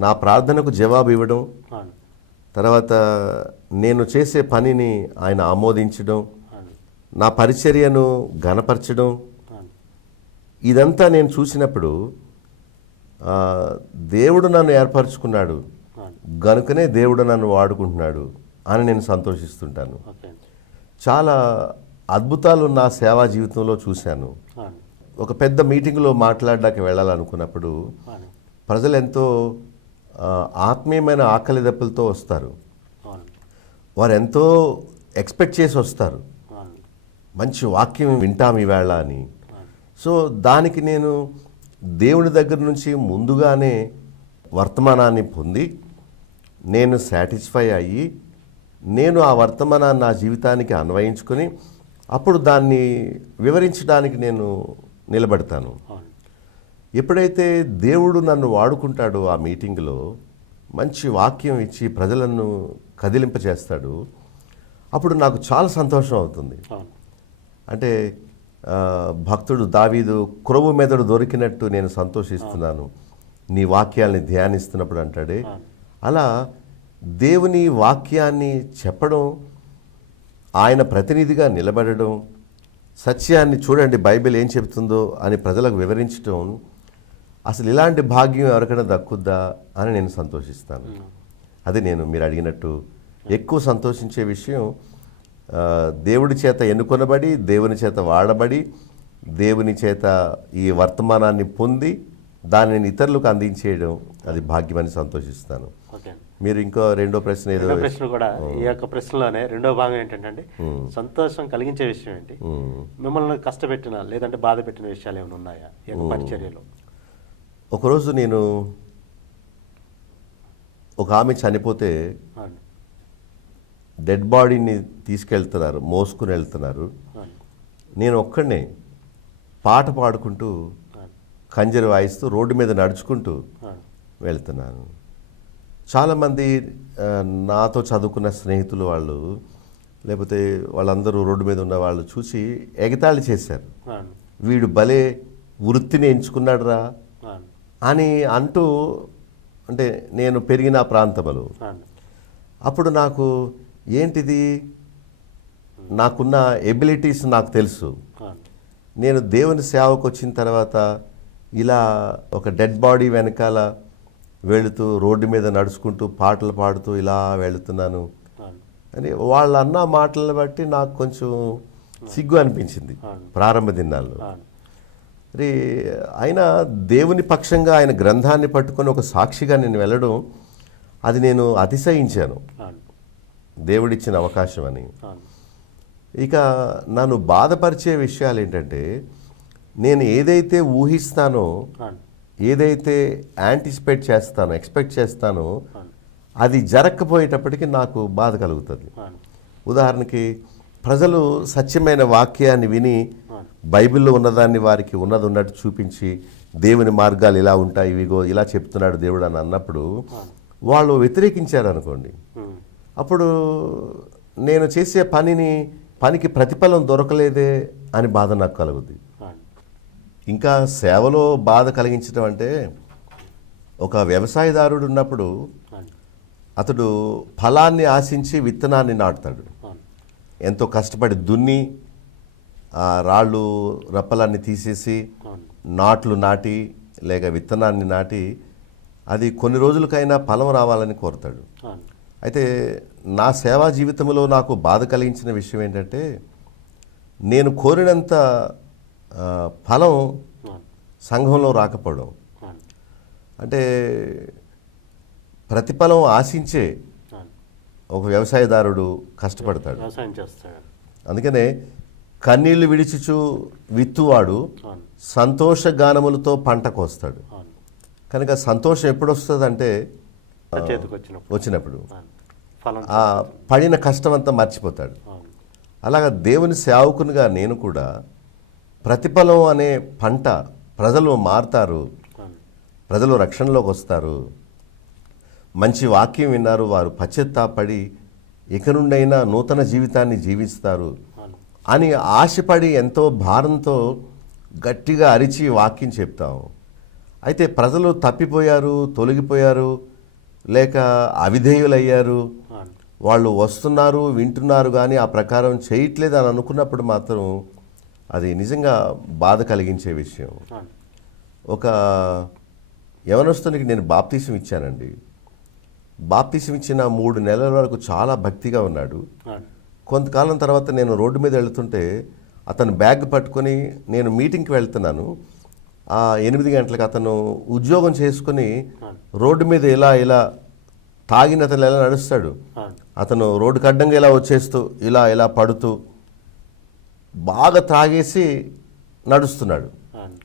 నా ప్రార్థనకు జవాబు ఇవ్వడం, తర్వాత నేను చేసే పనిని ఆయన ఆమోదించడం, నా పరిచర్యను ఘనపరచడం, ఇదంతా నేను చూసినప్పుడు దేవుడు నన్ను ఏర్పరచుకున్నాడు గనుకనే దేవుడు నన్ను వాడుకుంటున్నాడు అని నేను సంతోషిస్తుంటాను. ఓకే అండి. చాలా అద్భుతాలు నా సేవా జీవితంలో చూశాను. అవును. ఒక పెద్ద మీటింగ్లో మాట్లాడడానికి వెళ్ళాలనుకున్నప్పుడు అవును. ప్రజలు ఎంతో ఆత్మీయమైన ఆకలి దెబ్బలతో వస్తారు. అవును. వారు ఎంతో ఎక్స్పెక్ట్ చేసి వస్తారు, అవును. మంచి వాక్యం వింటాం ఈవేళ అని. అవును. సో దానికి నేను దేవుని దగ్గర నుంచి ముందుగానే వర్తమానాన్ని పొంది నేను సాటిస్ఫై అయ్యి నేను ఆ వర్తమానాన్ని నా జీవితానికి అన్వయించుకొని అప్పుడు దాన్ని వివరించడానికి నేను నిలబడతాను. అవును. ఎప్పుడైతే దేవుడు నన్ను వాడుకుంటాడో ఆ మీటింగ్లో మంచి వాక్యం ఇచ్చి ప్రజలను కదిలింపచేస్తాడు, అప్పుడు నాకు చాలా సంతోషం అవుతుంది. అవును. అంటే భక్తుడు దావీదు క్రొవ్వు మెదడు దొరికినట్టు నేను సంతోషిస్తున్నాను నీ వాక్యాల్ని ధ్యానిస్తున్నప్పుడు అంటాడే. అలా దేవుని వాక్యాన్ని చెప్పడం, ఆయన ప్రతినిధిగా నిలబడడం, సత్యాన్ని చూడండి బైబిల్ ఏం చెప్తుందో అని ప్రజలకు వివరించడం, అసలు ఇలాంటి భాగ్యం ఎవరికైనా దక్కుద్దా అని నేను సంతోషిస్తాను. అది నేను మీరు అడిగినట్టు ఎక్కువ సంతోషించే విషయం, దేవుడి చేత ఎన్నుకొనబడి దేవుని చేత వాడబడి దేవుని చేత ఈ వర్తమానాన్ని పొంది దానిని ఇతరులకు అందించేయడం, అది భాగ్యమని సంతోషిస్తాను. ఓకే. మీరు ఇంకో రెండో ప్రశ్న ఏదో రెండో ప్రశ్న కూడా ఈ యొక్క ప్రశ్నలోనే రెండో భాగం ఏంటంటే సంతోషం కలిగించే విషయం ఏంటి, మిమ్మల్ని కష్టపెట్టిన లేదంటే బాధ పెట్టిన విషయాలు ఏమైనా ఉన్నాయా ఈ యొక్క పరిచర్యలో? ఒకరోజు నేను ఒక ఆమె చనిపోతే అవును. డెడ్ బాడీని తీసుకెళ్తున్నారు, మోసుకుని వెళ్తున్నారు. అవును. నేను ఒక్కడనే పాట పాడుకుంటూ అవును. కంజరి వాయిస్తూ రోడ్డు మీద నడుచుకుంటూ అవును. వెళ్తున్నాను. చాలామంది నాతో చదువుకున్న స్నేహితులు వాళ్ళు లేకపోతే వాళ్ళందరూ రోడ్డు మీద ఉన్న వాళ్ళు చూసి ఎగతాళి చేశారు. అవును. వీడు భలే వృత్తిని ఎంచుకున్నాడు రా అవును. అని అంటూ, అంటే నేను పెరిగిన ఆ ప్రాంతంలో. అవును. అప్పుడు నాకు ఏంటిది, నాకున్న ఎబిలిటీస్ నాకు తెలుసు. అవును. నేను దేవుని సేవకు వచ్చిన తర్వాత ఇలా ఒక డెడ్ బాడీ వెనకాల వెళుతూ రోడ్డు మీద నడుచుకుంటూ పాటలు పాడుతూ ఇలా వెళుతున్నాను అవును. అని వాళ్ళు అన్న మాటలను బట్టి నాకు కొంచెం సిగ్గు అనిపించింది ప్రారంభ దినాల్లో. అవును. మరి అయినా దేవుని పక్షంగా ఆయన గ్రంథాన్ని పట్టుకొని ఒక సాక్షిగా నేను వెళ్ళడం, అది నేను అతిశయించాను, అవును. దేవుడిచ్చిన అవకాశం అని. అవును. ఇక నన్ను బాధపరిచే విషయాలు ఏంటంటే, నేను ఏదైతే ఊహిస్తానో, అవును. ఏదైతే యాంటిసిపేట్ చేస్తానో, ఎక్స్పెక్ట్ చేస్తానో, అవును. అది జరగకపోయేటప్పటికి నాకు బాధ కలుగుతుంది. అవును. ఉదాహరణకి ప్రజలు సత్యమైన వాక్యాన్ని విని అవును. బైబిల్లో ఉన్నదాన్ని వారికి ఉన్నది ఉన్నట్టు చూపించి దేవుని మార్గాలు ఇలా ఉంటాయి, ఇవిగో ఇలా చెప్తున్నాడు దేవుడు అని అన్నప్పుడు వాళ్ళు వ్యతిరేకించారు అనుకోండి, ఉమ్. అప్పుడు నేను చేసే పనికి ప్రతిఫలం దొరకలేదే అని బాధ నాకు కలుగుద్ది. అవును. ఇంకా సేవలో బాధ కలిగించడం అంటే, ఒక వ్యవసాయదారుడు ఉన్నప్పుడు అవును. అతడు ఫలాన్ని ఆశించి విత్తనాన్ని నాటుతాడు. అవును. ఎంతో కష్టపడి దున్ని ఆ రాళ్ళు రప్పలన్నీ తీసేసి అవును. నాట్లు నాటి లేక విత్తనాన్ని నాటి అది కొన్ని రోజులకైనా ఫలం రావాలని కోరుతాడు. అవును. అయితే నా సేవా జీవితంలో నాకు బాధ కలిగించిన విషయం ఏంటంటే, నేను కోరినంత ఫలం అవును. సంఘంలో రాకపోవడం. అవును. అంటే ప్రతిఫలం ఆశించే అవును. ఒక వ్యవసాయదారుడు కష్టపడతాడు. వ్యవసాయం చేస్తాడు. అందుకనే కన్నీళ్లు విడిచిచు విత్తువాడు అవును. సంతోష గానములతో పంట కోస్తాడు. అవును. కనుక సంతోషం ఎప్పుడు వస్తుందంటే చేతికి వచ్చినప్పుడు వచ్చినప్పుడు అవును. ఫలం ఆ పడిన కష్టం అంతా మర్చిపోతాడు. అవును. అలాగా దేవుని సేవకునిగా నేను కూడా ప్రతిఫలం అనే పంట, ప్రజలు మారుతారు, అవును. ప్రజలు రక్షణలోకి వస్తారు, మంచి వాక్యం విన్నారు, వారు పశ్చాత్తాపడి ఇక నుండైనా నూతన జీవితాన్ని జీవిస్తారు అవును. అని ఆశపడి ఎంతో భారంతో గట్టిగా అరిచి వాక్యం చెప్తాం. అయితే ప్రజలు తప్పిపోయారు, తొలగిపోయారు, లేక అవిధేయులయ్యారు, అవును. వాళ్ళు వస్తున్నారు వింటున్నారు కానీ ఆ ప్రకారం చేయట్లేదు అని అనుకున్నప్పుడు మాత్రం అది నిజంగా బాధ కలిగించే విషయం. అవును. ఒక యవనస్తునికి నేను బాప్తీసం ఇచ్చానండి. బాప్తిసం ఇచ్చిన 3 నెలల వరకు చాలా భక్తిగా ఉన్నాడు. అవును. కొంతకాలం తర్వాత నేను రోడ్డు మీద వెళ్తుంటే అతను బ్యాగ్ పట్టుకొని నేను మీటింగ్కి వెళ్తున్నాను. 8 గంటలకు అతను ఉద్యోగం చేసుకుని రోడ్డు మీద ఇలా తాగిన అతను ఎలా నడుస్తాడు, అవును. అతను రోడ్డుకి అడ్డంగా ఇలా వచ్చేస్తూ ఇలా పడుతూ బాగా తాగేసి నడుస్తున్నాడు. అవును.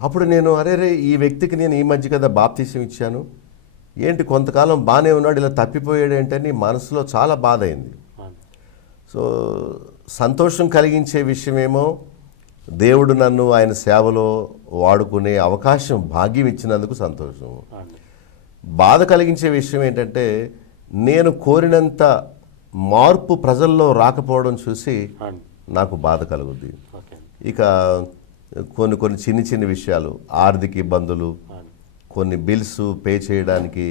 అప్పుడు నేను అరే ఈ వ్యక్తికి నేను ఈ మధ్య కదా బాప్తిసం ఇచ్చాను, ఏంటి కొంతకాలం బాగానే ఉన్నాడు ఇలా తప్పిపోయాడు ఏంటని మనసులో చాలా బాధ అయింది. అవును. సో సంతోషం కలిగించే విషయమేమో దేవుడు నన్ను ఆయన సేవలో వాడుకునే అవకాశం భాగ్యం ఇచ్చినందుకు సంతోషం. అవును. బాధ కలిగించే విషయం ఏంటంటే నేను కోరినంత మార్పు ప్రజల్లో రాకపోవడం చూసి అవును. నాకు బాధ కలుగుద్ది. ఓకే. ఇక కొన్ని చిన్ని విషయాలు, ఆర్థిక ఇబ్బందులు, అవును. కొన్ని బిల్స్ పే చేయడానికి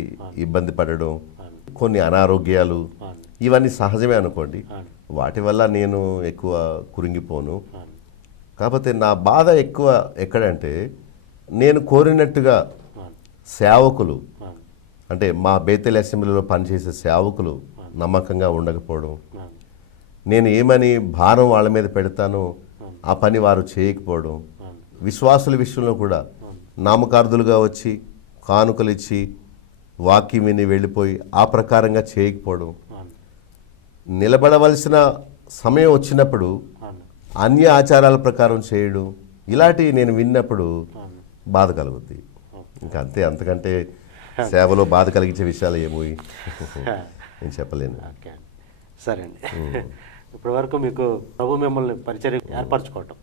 ఇబ్బంది పడడం, అవును. కొన్ని అనారోగ్యాలు, అవును. ఇవన్నీ సహజమే అనుకోండి. అవును. వాటి వల్ల నేను ఎక్కువ కురింగిపోను. అవును. కాకపోతే నా బాధ ఎక్కువ ఎక్కడంటే నేను కోరినట్టుగా అవును. సేవకులు, అవును. అంటే మా బేతెల్ అసెంబ్లీలో పనిచేసే సేవకులు నమ్మకంగా ఉండకపోవడం, అవును. నేను ఏమని భారం వాళ్ళ మీద పెడతానో ఆ పని వారు చేయకపోవడం, అవును. విశ్వాసుల విషయంలో కూడా నామకార్థులుగా వచ్చి కానుకలు ఇచ్చి వాక్యం విని వెళ్ళిపోయి ఆ ప్రకారంగా చేయకపోవడం, అవును. నిలబడవలసిన సమయం వచ్చినప్పుడు అవును. అన్య ఆచారాల ప్రకారం చేయడం, ఇలాంటివి నేను విన్నప్పుడు అవును. బాధ కలుగుద్ది. ఇంకా అంతే, అంతకంటే సేవలో బాధ కలిగించే విషయాలు ఏమోయి నేను చెప్పలేను. ఓకే అండి. సరే అండి. ఇప్పటి వరకు మీకు ప్రభు మిమ్మల్ని పరిచర్య ఏర్పరచుకోవటం,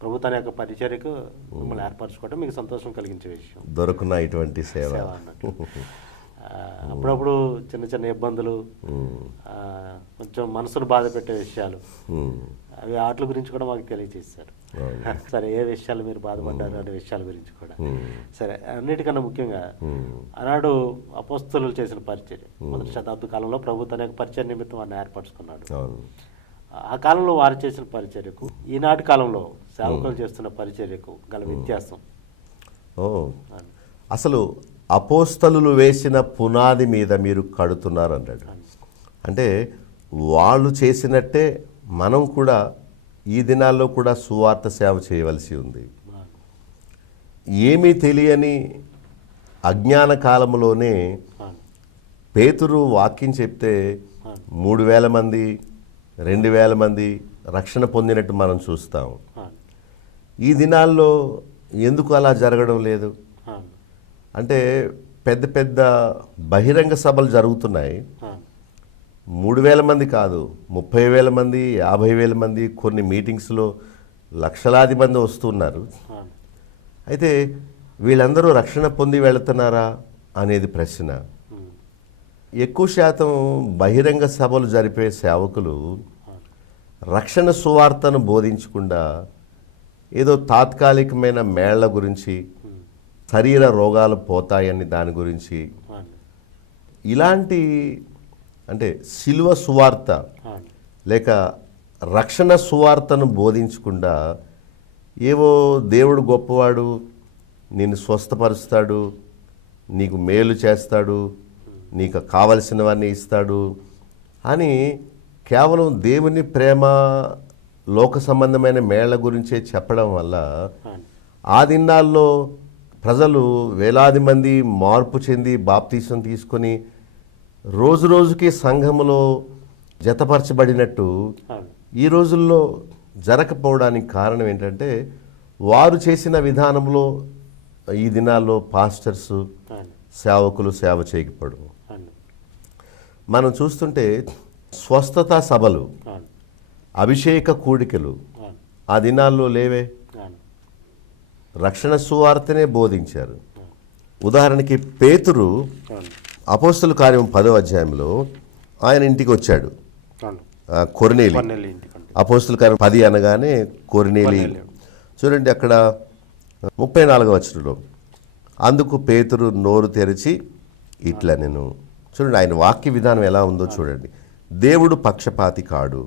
ప్రభు తన యొక్క పరిచర్యకు మిమ్మల్ని ఏర్పరచుకోవటం మీకు సంతోషం కలిగించే విషయం. దొరకున్న ఇటువంటి సేవ అన్నట్టు. అప్పుడప్పుడు చిన్న ఇబ్బందులు, కొంచెం మనసును బాధ పెట్టే విషయాలు, అవి వాటి గురించి కూడా మాకు తెలియజేశారు. సరే, ఏ విషయాలు మీరు బాధపడ్డారు అనే విషయాల గురించి కూడా. సరే, అన్నిటికన్నా ముఖ్యంగా ఆనాడు అపోస్తలులు చేసిన పరిచర్య, మొదటి శతాబ్ద కాలంలో ప్రభు తన యొక్క పరిచర్య నిమిత్తం వారిని ఏర్పరచుకున్నాడు. ఆ కాలంలో వారు చేసిన పరిచర్యకు ఈనాటి కాలంలో సేవకులు చేస్తున్న పరిచర్యకు గల వ్యత్యాసం. అసలు అపోస్తలులు వేసిన పునాది మీద మీరు కడుతున్నారు అన్నాడు. అంటే వాళ్ళు చేసినట్టే మనం కూడా ఈ దినాల్లో కూడా సువార్త సేవ చేయవలసి ఉంది. ఏమీ తెలియని అజ్ఞాన కాలంలోనే పేతురు వాక్యం చెప్తే 3,000 మంది 2,000 మంది రక్షణ పొందినట్టు మనం చూస్తాం. ఈ దినాల్లో ఎందుకు అలా జరగడం లేదు అంటే పెద్ద పెద్ద బహిరంగ సభలు జరుగుతున్నాయి. 3,000 మంది కాదు, 30,000 మంది 50,000 మంది, కొన్ని మీటింగ్స్లో లక్షలాది మంది వస్తున్నారు. అయితే వీళ్ళందరూ రక్షణ పొంది వెళుతున్నారా అనేది ప్రశ్న. ఎక్కువ శాతం బహిరంగ సభలు జరిపే సేవకులు రక్షణ సువార్తను బోధించకుండా ఏదో తాత్కాలికమైన మేళ్ల గురించి, శరీర రోగాలు పోతాయని దాని గురించి, ఇలాంటి అంటే శిలువ సువార్త లేక రక్షణ సువార్తను బోధించకుండా ఏవో దేవుడు గొప్పవాడు, నిన్ను స్వస్థపరుస్తాడు, నీకు మేలు చేస్తాడు, నీకు కావలసినవన్నీ ఇస్తాడు అని కేవలం దేవుని ప్రేమ, లోక సంబంధమైన మేళ్ల గురించే చెప్పడం వల్ల ఆ దినాల్లో ప్రజలు వేలాది మంది మార్పు చెంది బాప్తీసం తీసుకొని రోజు రోజుకి సంఘములో జతపరచబడినట్టు ఈ రోజుల్లో జరగకపోవడానికి కారణం ఏంటంటే వారు చేసిన విధానంలో ఈ దినాల్లో పాస్టర్స్, సేవకులు సేవ చేయకపోవడం. మనం చూస్తుంటే స్వస్థత సభలు, అభిషేక కూడికలు ఆ దినాల్లో లేవే. రక్షణ సువార్తనే బోధించారు. ఉదాహరణకి పేతురు అపోస్తల కార్యం 10వ అధ్యాయంలో ఆయన ఇంటికి వచ్చాడు, కొర్నేలి. అపోస్తల కార్యం 10 అనగానే కొర్నేలి. చూడండి అక్కడ 34వ వచనంలో, అందుకు పేతురు నోరు తెరిచి ఇట్లా నేను, చూడండి ఆయన వాక్య విధానం ఎలా ఉందో చూడండి. దేవుడు పక్షపాతి కాడు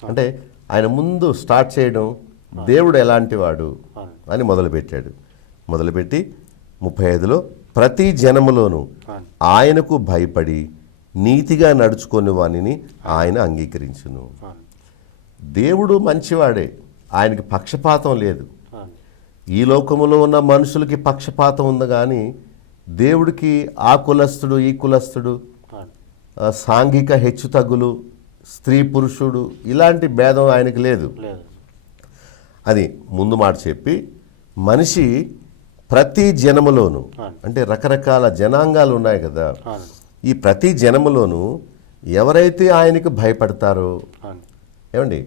అంటే ఆయన ముందు స్టార్ట్ చేయడం దేవుడు ఎలాంటి వాడు అని మొదలుపెట్టాడు. మొదలుపెట్టి 35లో ప్రతి జనములోను అవును. ఆయనకు భయపడి నీతిగా నడుచుకొని వానిని ఆయన అంగీకరించును. అవును. దేవుడు మంచివాడే, ఆయనకి పక్షపాతం లేదు. అవును. ఈ లోకములో ఉన్న మనుషులకి పక్షపాతం ఉంది, కానీ దేవుడికి ఆ కులస్తుడు ఈ కులస్తుడు, అవును. సాంఘిక హెచ్చుతగ్గులు, స్త్రీ పురుషుడు ఇలాంటి భేదం ఆయనకి లేదు. లేదు. అది ముందు మాట చెప్పి, మనిషి ప్రతి జనములోను, అవును. అంటే రకరకాల జనాంగాలు ఉన్నాయి కదా, అవును. ఈ ప్రతి జనములోను ఎవరైతే ఆయనకు భయపడతారో, అవును. ఏమండి,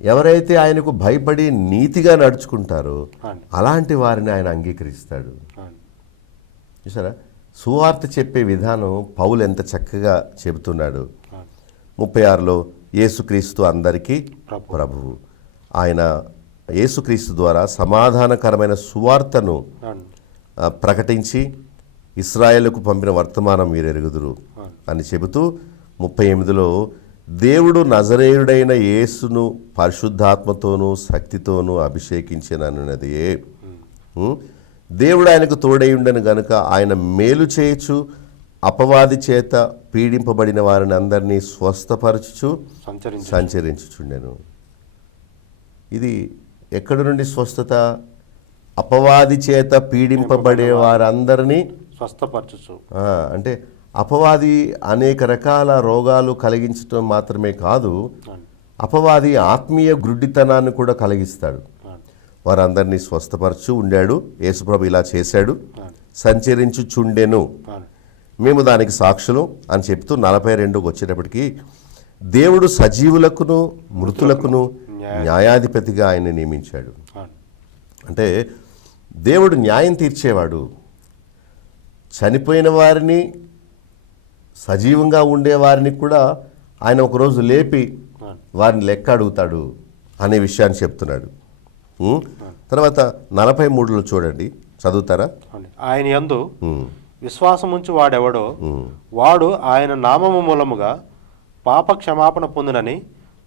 ఎవరైతే ఆయనకు భయపడి నీతిగా నడుచుకుంటారో అవును. అలాంటి వారిని ఆయన అంగీకరిస్తాడు. అవును. చూసారా, సువార్త చెప్పే విధానం పౌలు ఎంత చక్కగా చెబుతున్నాడు. అవును. 36లో యేసుక్రీస్తు అందరికీ ప్రభు. ప్రభువు. ఆయన యేసుక్రీస్తు ద్వారా సమాధానకరమైన సువార్తను అవును. ప్రకటించి ఇశ్రాయేలుకు పంపిన వర్తమానం మీరెరుగుదురు అని చెబుతూ 38లో దేవుడు నజరేయుడైన యేసును పరిశుద్ధాత్మతోనూ శక్తితోనూ అభిషేకించినన్నదియే. దేవుడు ఆయనకు తోడై ఉండను గనుక ఆయన మేలు చేయుచు అపవాది చేత పీడింపబడిన వారిని అందరినీ స్వస్థపరచుచు సంచరించుచుండెను. ఇది ఎక్కడి నుండి స్వస్థత? అపవాది చేత పీడింపబడే వారందరినీ స్వస్థపరచుచు. అంటే అపవాది అనేక రకాల రోగాలు కలిగించడం మాత్రమే కాదు, అపవాది ఆత్మీయ గ్రుడ్డితనాన్ని కూడా కలిగిస్తాడు. వారందరినీ స్వస్థపరచు ఉండాడు. యేసుప్రభు ఇలా చేశాడు, సంచరించుచుండెను, మేము దానికి సాక్షులు అని చెప్తూ 42కి వచ్చేటప్పటికి దేవుడు సజీవులకును మృతులకును న్యాయాధిపతిగా ఆయన నియమించాడు. అంటే దేవుడు న్యాయం తీర్చేవాడు. చనిపోయిన వారిని, సజీవంగా ఉండేవారిని కూడా ఆయన ఒకరోజు లేపి వారిని లెక్క అడుగుతాడు అనే విషయాన్ని చెప్తున్నాడు. తర్వాత 43లో చూడండి, చదువుతారా? ఆయన యందు విశ్వాసముంచు వాడెవడో వాడు ఆయన నామము మూలముగా పాప క్షమాపణ పొందునని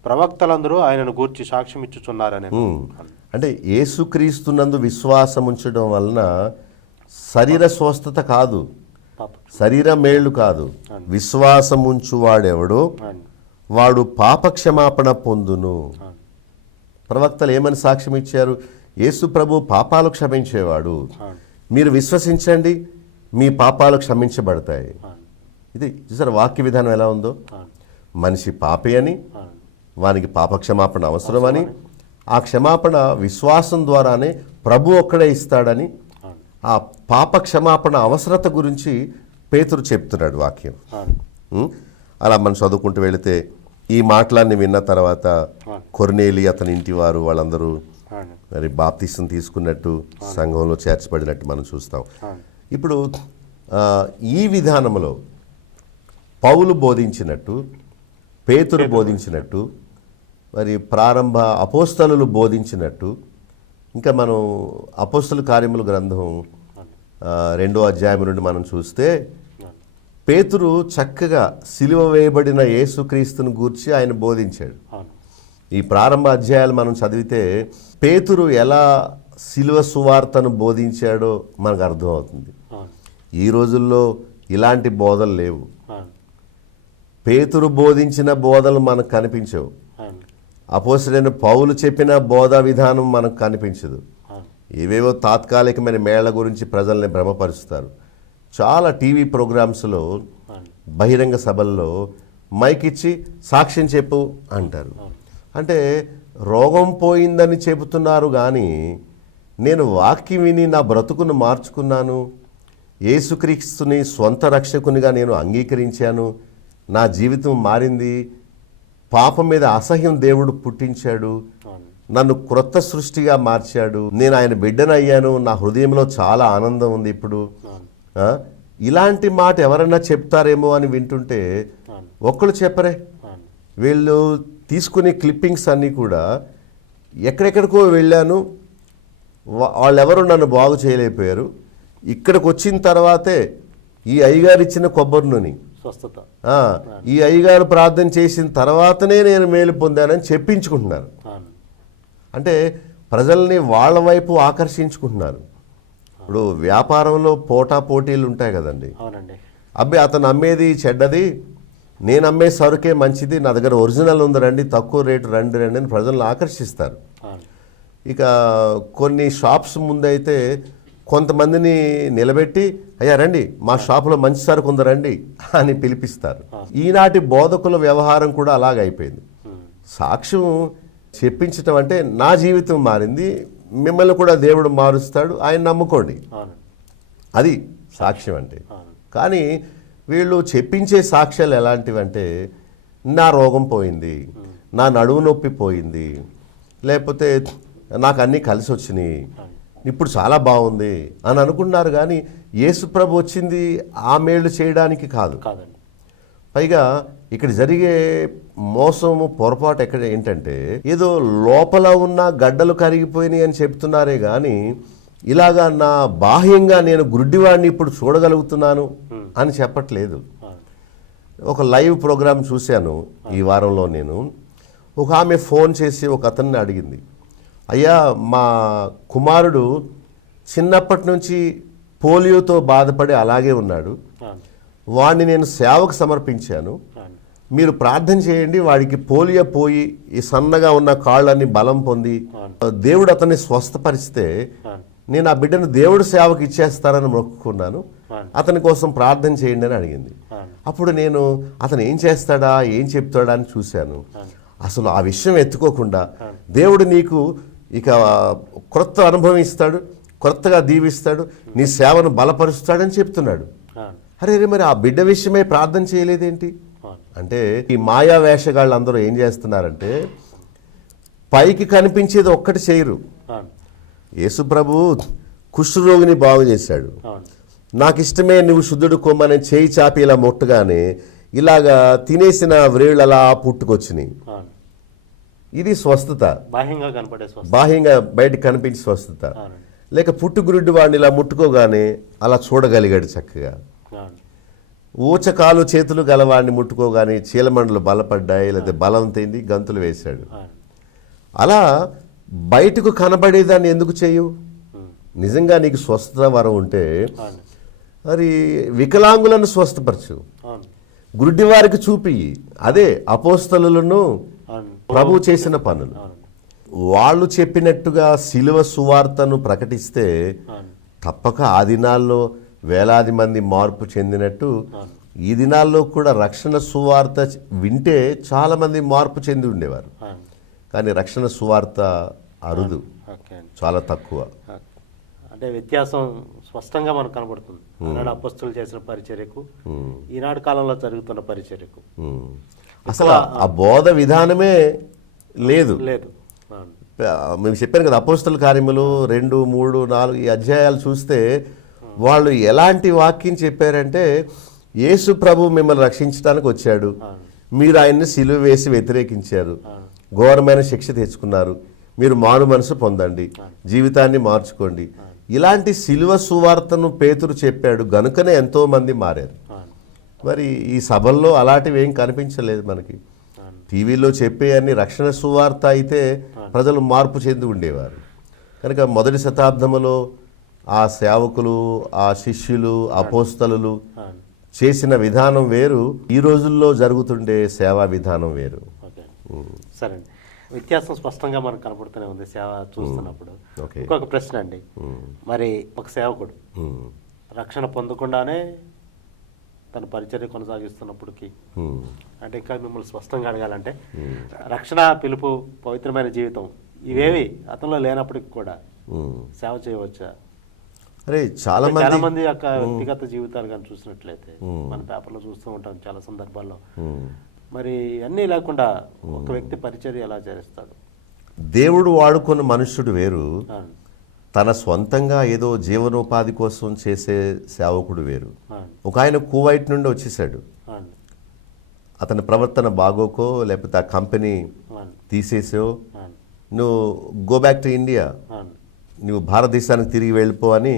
ప్రవక్తలందరూ ఆయనను గూర్చి సాక్ష్యం ఇచ్చుచున్నారని. అంటే యేసుక్రీస్తునందు విశ్వాసం ఉంచడం వలన శరీర స్వస్థత కాదు, శరీర మేళ్ళు కాదు, విశ్వాసం ఉంచువాడెవడో వాడు పాప క్షమాపణ పొందును. ప్రవక్తలు ఏమని సాక్ష్యం ఇచ్చారు? యేసు ప్రభు పాపాలు క్షమించేవాడు, మీరు విశ్వసించండి మీ పాపాలు క్షమించబడతాయి. ఇది చూసారా వాక్య విధానం ఎలా ఉందో. మనిషి పాపి అని, వానికి పాపక్షమాపణ అవసరమని, ఆ క్షమాపణ విశ్వాసం ద్వారానే ప్రభు ఒక్కడే ఇస్తాడని, ఆ పాప క్షమాపణ అవసరత గురించి పేతురు చెప్తున్నాడు వాక్యం. అలా మనం చదువుకుంటూ వెళితే ఈ మాటలన్నీ విన్న తర్వాత కొర్నేలి అతని ఇంటి వారు వాళ్ళందరూ మరి బాప్తిసం తీసుకున్నట్టు సంఘంలో చేర్చబడినట్టు మనం చూస్తాం. ఇప్పుడు ఈ విధానంలో పౌలు బోధించినట్టు, పేతురు బోధించినట్టు, మరి ప్రారంభ అపోస్తలులు బోధించినట్టు, ఇంకా మనం అపోస్తల కార్యముల గ్రంథం 2వ అధ్యాయం నుండి మనం చూస్తే పేతురు చక్కగా సిలువ వేయబడిన యేసుక్రీస్తును గూర్చి ఆయన బోధించాడు. ఈ ప్రారంభ అధ్యాయాలు మనం చదివితే పేతురు ఎలా సిలువ సువార్తను బోధించాడో మనకు అర్థమవుతుంది. ఈ రోజుల్లో ఇలాంటి బోధలు లేవు. పేతురు బోధించిన బోధలు మనకు కనిపించవు. అపోస్తలుడైన పౌలు చెప్పిన బోధా విధానం మనకు కనిపించదు. ఏవేవో తాత్కాలికమైన మేళ్ల గురించి ప్రజల్ని భ్రమపరుస్తారు. చాలా టీవీ ప్రోగ్రామ్స్లో, బహిరంగ సభల్లో మైక్ ఇచ్చి సాక్ష్యం చెప్పు అంటారు. అంటే రోగం పోయిందని చెబుతున్నారు, కానీ నేను వాక్యం విని నా బ్రతుకును మార్చుకున్నాను, యేసుక్రీస్తుని స్వంత రక్షకునిగా నేను అంగీకరించాను, నా జీవితం మారింది, పాపం మీద అసహ్యం దేవుడు పుట్టించాడు, నన్ను క్రొత్త సృష్టిగా మార్చాడు, నేను ఆయన బిడ్డనయ్యాను, నా హృదయంలో చాలా ఆనందం ఉంది ఇప్పుడు, ఇలాంటి మాట ఎవరన్నా చెప్తారేమో అని వింటుంటే ఒక్కళ్ళు చెప్పరే. వీళ్ళు తీసుకునే క్లిప్పింగ్స్ అన్నీ కూడా ఎక్కడెక్కడికో వెళ్ళాను, వాళ్ళెవరు నన్ను బాగు చేయలేకపోయారు, ఇక్కడికి వచ్చిన తర్వాతే ఈ అయ్యగారు ఇచ్చిన కొబ్బరి నూనె, ఈ అయ్యగారు ప్రార్థన చేసిన తర్వాతనే నేను మేలు పొందానని చెప్పించుకుంటున్నారు. అంటే ప్రజల్ని వాళ్ళ వైపు ఆకర్షించుకుంటున్నారు. ఇప్పుడు వ్యాపారంలో పోటీలు ఉంటాయి కదండి. అవునండి. అబ్బాయి అతను అమ్మేది చెడ్డది, నేను అమ్మే సరుకే మంచిది, నా దగ్గర ఒరిజినల్ ఉంది రండి, తక్కువ రేటు రండి రండి అని ప్రజలను ఆకర్షిస్తారు. ఇక కొన్ని షాప్స్ ముందైతే కొంతమందిని నిలబెట్టి అయ్యా రండి మా షాపులో మంచి సరుకు ఉంది రండి అని పిలిపిస్తారు. ఈనాటి బోధకుల వ్యవహారం కూడా అలాగైపోయింది. సాక్ష్యం చెప్పించటం అంటే నా జీవితం మారింది, మిమ్మల్ని కూడా దేవుడు మారుస్తాడు, ఆయన నమ్ముకోండి, అది సాక్ష్యం అంటే. కానీ వీళ్ళు చెప్పించే సాక్ష్యాలు ఎలాంటివంటే నా రోగం పోయింది, నా నడుము నొప్పి పోయింది, లేకపోతే నాకు అన్నీ కలిసి వచ్చినాయి, ఇప్పుడు చాలా బాగుంది అని అనుకున్నారు. కానీ యేసుప్రభు వచ్చింది ఆ మేళ్ళు చేయడానికి కాదు. పైగా ఇక్కడ జరిగే మోసము పొరపాటు ఎక్కడ ఏంటంటే ఏదో లోపల ఉన్న గడ్డలు కరిగిపోయినాయి అని చెప్తున్నారే కానీ ఇలాగా నా బాహ్యంగా నేను గుడ్డివాడిని ఇప్పుడు చూడగలుగుతున్నాను అని చెప్పట్లేదు. ఒక లైవ్ ప్రోగ్రాం చూశాను ఈ వారంలో. నేను ఒక ఆమె ఫోన్ చేసి ఒక అతన్ని అడిగింది, అయ్యా మా కుమారుడు చిన్నప్పటి నుంచి పోలియోతో బాధపడి అలాగే ఉన్నాడు, వాడిని నేను సేవకు సమర్పించాను, మీరు ప్రార్థన చేయండి, వాడికి పోలియో పోయి ఈ సన్నగా ఉన్న కాళ్ళని బలం పొంది దేవుడు అతన్ని స్వస్థపరిస్తే నేను ఆ బిడ్డను దేవుడు సేవకు ఇచ్చేస్తానని మొక్కుకున్నాను, అతని కోసం ప్రార్థన చేయండి అని అడిగింది. అప్పుడు నేను అతను ఏం చేస్తాడా ఏం చెప్తాడా అని చూశాను. అసలు ఆ విషయం ఎత్తుకోకుండా దేవుడు నీకు ఇక క్రొత్త అనుభవం ఇస్తాడు, కొత్తగా దీవిస్తాడు, నీ సేవను బలపరుస్తాడని చెప్తున్నాడు. అరే మరి ఆ బిడ్డ విషయమే ప్రార్థన చేయలేదేంటి అంటే ఈ మాయా వేషగాళ్ళు అందరూ ఏం చేస్తున్నారంటే పైకి కనిపించేది ఒక్కటి చేయరు. యేసుప్రభు కుష్ఠరోగిని బాగు చేశాడు, నాకు ఇష్టమే నువ్వు శుద్ధుడు కొమ్మని చేయి చాపి ఇలా ముట్టగానే ఇలాగా తినేసిన వ్రేళ్ళు అలా పుట్టుకొచ్చినాయి. ఇది స్వస్థత, బాహ్యంగా బయటకు కనిపించే స్వస్థత. లేక పుట్టుగురుడ్డి వాడిని ఇలా ముట్టుకోగానే అలా చూడగలిగాడు చక్కగా. ఊచకాలు చేతులు గలవాడిని ముట్టుకోగానే చీలమండలు బలపడ్డాయి, లేదా బలం తింది గంతులు వేశాడు. అలా బయటకు కనబడేదాన్ని ఎందుకు చేయు? నిజంగా నీకు స్వస్థత వరం ఉంటే మరి వికలాంగులను స్వస్థపరచు, గుడ్డివారికి చూపి. అదే అపోస్తలులను ప్రభు చేసిన పనులు. వాళ్ళు చెప్పినట్టుగా శిలువ సువార్తను ప్రకటిస్తే తప్పక ఆ దినాల్లో వేలాది మంది మార్పు చెందినట్టు ఈ దినాల్లో కూడా రక్షణ సువార్త వింటే చాలా మంది మార్పు చెంది ఉండేవారు. కానీ రక్షణ సువార్త అరుదు, చాలా తక్కువ. అంటే వ్యత్యాసం స్పష్టంగా మనకు కనబడుతుంది. ఆనాడు అపొస్తలులు చేసిన పరిచర్యకు ఈనాడు కాలంలో జరుగుతున్న పరిచర్యకు అసలు ఆ బోధ విధానమే లేదు. మేము చెప్పాను కదా, అపోస్తల కార్యములు 2, 3, 4 ఈ అధ్యాయాలు చూస్తే వాళ్ళు ఎలాంటి వాక్యం చెప్పారంటే యేసు ప్రభు మిమ్మల్ని రక్షించడానికి వచ్చాడు, మీరు ఆయన్ని సిలువ వేసి వ్యతిరేకించారు, ఘోరమైన శిక్ష తెచ్చుకున్నారు, మీరు మారు మనసు పొందండి, జీవితాన్ని మార్చుకోండి. ఇలాంటి సిలువ సువార్తను పేతురు చెప్పాడు గనుకనే ఎంతో మంది మారారు. మరి ఈ సభల్లో అలాంటివి ఏం కనిపించలేదు మనకి. టీవీలో చెప్పే అన్ని రక్షణ సువార్త అయితే ప్రజలు మార్పు చెంది ఉండేవారు. కనుక మొదటి శతాబ్దంలో ఆ సేవకులు, ఆ శిష్యులు, అపోస్తలులు చేసిన విధానం వేరు, ఈ రోజుల్లో జరుగుతుండే సేవా విధానం వేరు. సరే, వ్యత్యాసం స్పష్టంగా మనకు కనపడుతూనే ఉంది సేవ చూస్తున్నప్పుడు. ఇంకొక ప్రశ్న అండి, మరి ఒక సేవకుడు రక్షణ పొందకుండానే తన పరిచర్య కొనసాగిస్తున్నప్పటికీ, అంటే ఇంకా మిమ్మల్ని స్పష్టంగా అడగాలంటే రక్షణ, పిలుపు, పవిత్రమైన జీవితం ఇవేవి అతనిలో లేనప్పటికి కూడా సేవ చేయవచ్చా? అరే చాలా మంది యొక్క వ్యక్తిగత జీవితాలు కానీ చూసినట్లయితే మన పేపర్లో చూస్తూ ఉంటాం చాలా సందర్భాల్లో. మరి అన్నీ లేకుండా ఒక వ్యక్తి పరిచర్య ఎలా చేస్తాడు? దేవుడు వాడుకున్న మనుష్యుడు వేరు, తన స్వంతంగా ఏదో జీవనోపాధి కోసం చేసే సేవకుడు వేరు. ఒక ఆయన కువైట్ నుండి వచ్చేసాడు, అతని ప్రవర్తన బాగోకో లేకపోతే ఆ కంపెనీ తీసేసో నువ్వు గో బ్యాక్ టు ఇండియా, నువ్వు భారతదేశానికి తిరిగి వెళ్ళిపో అని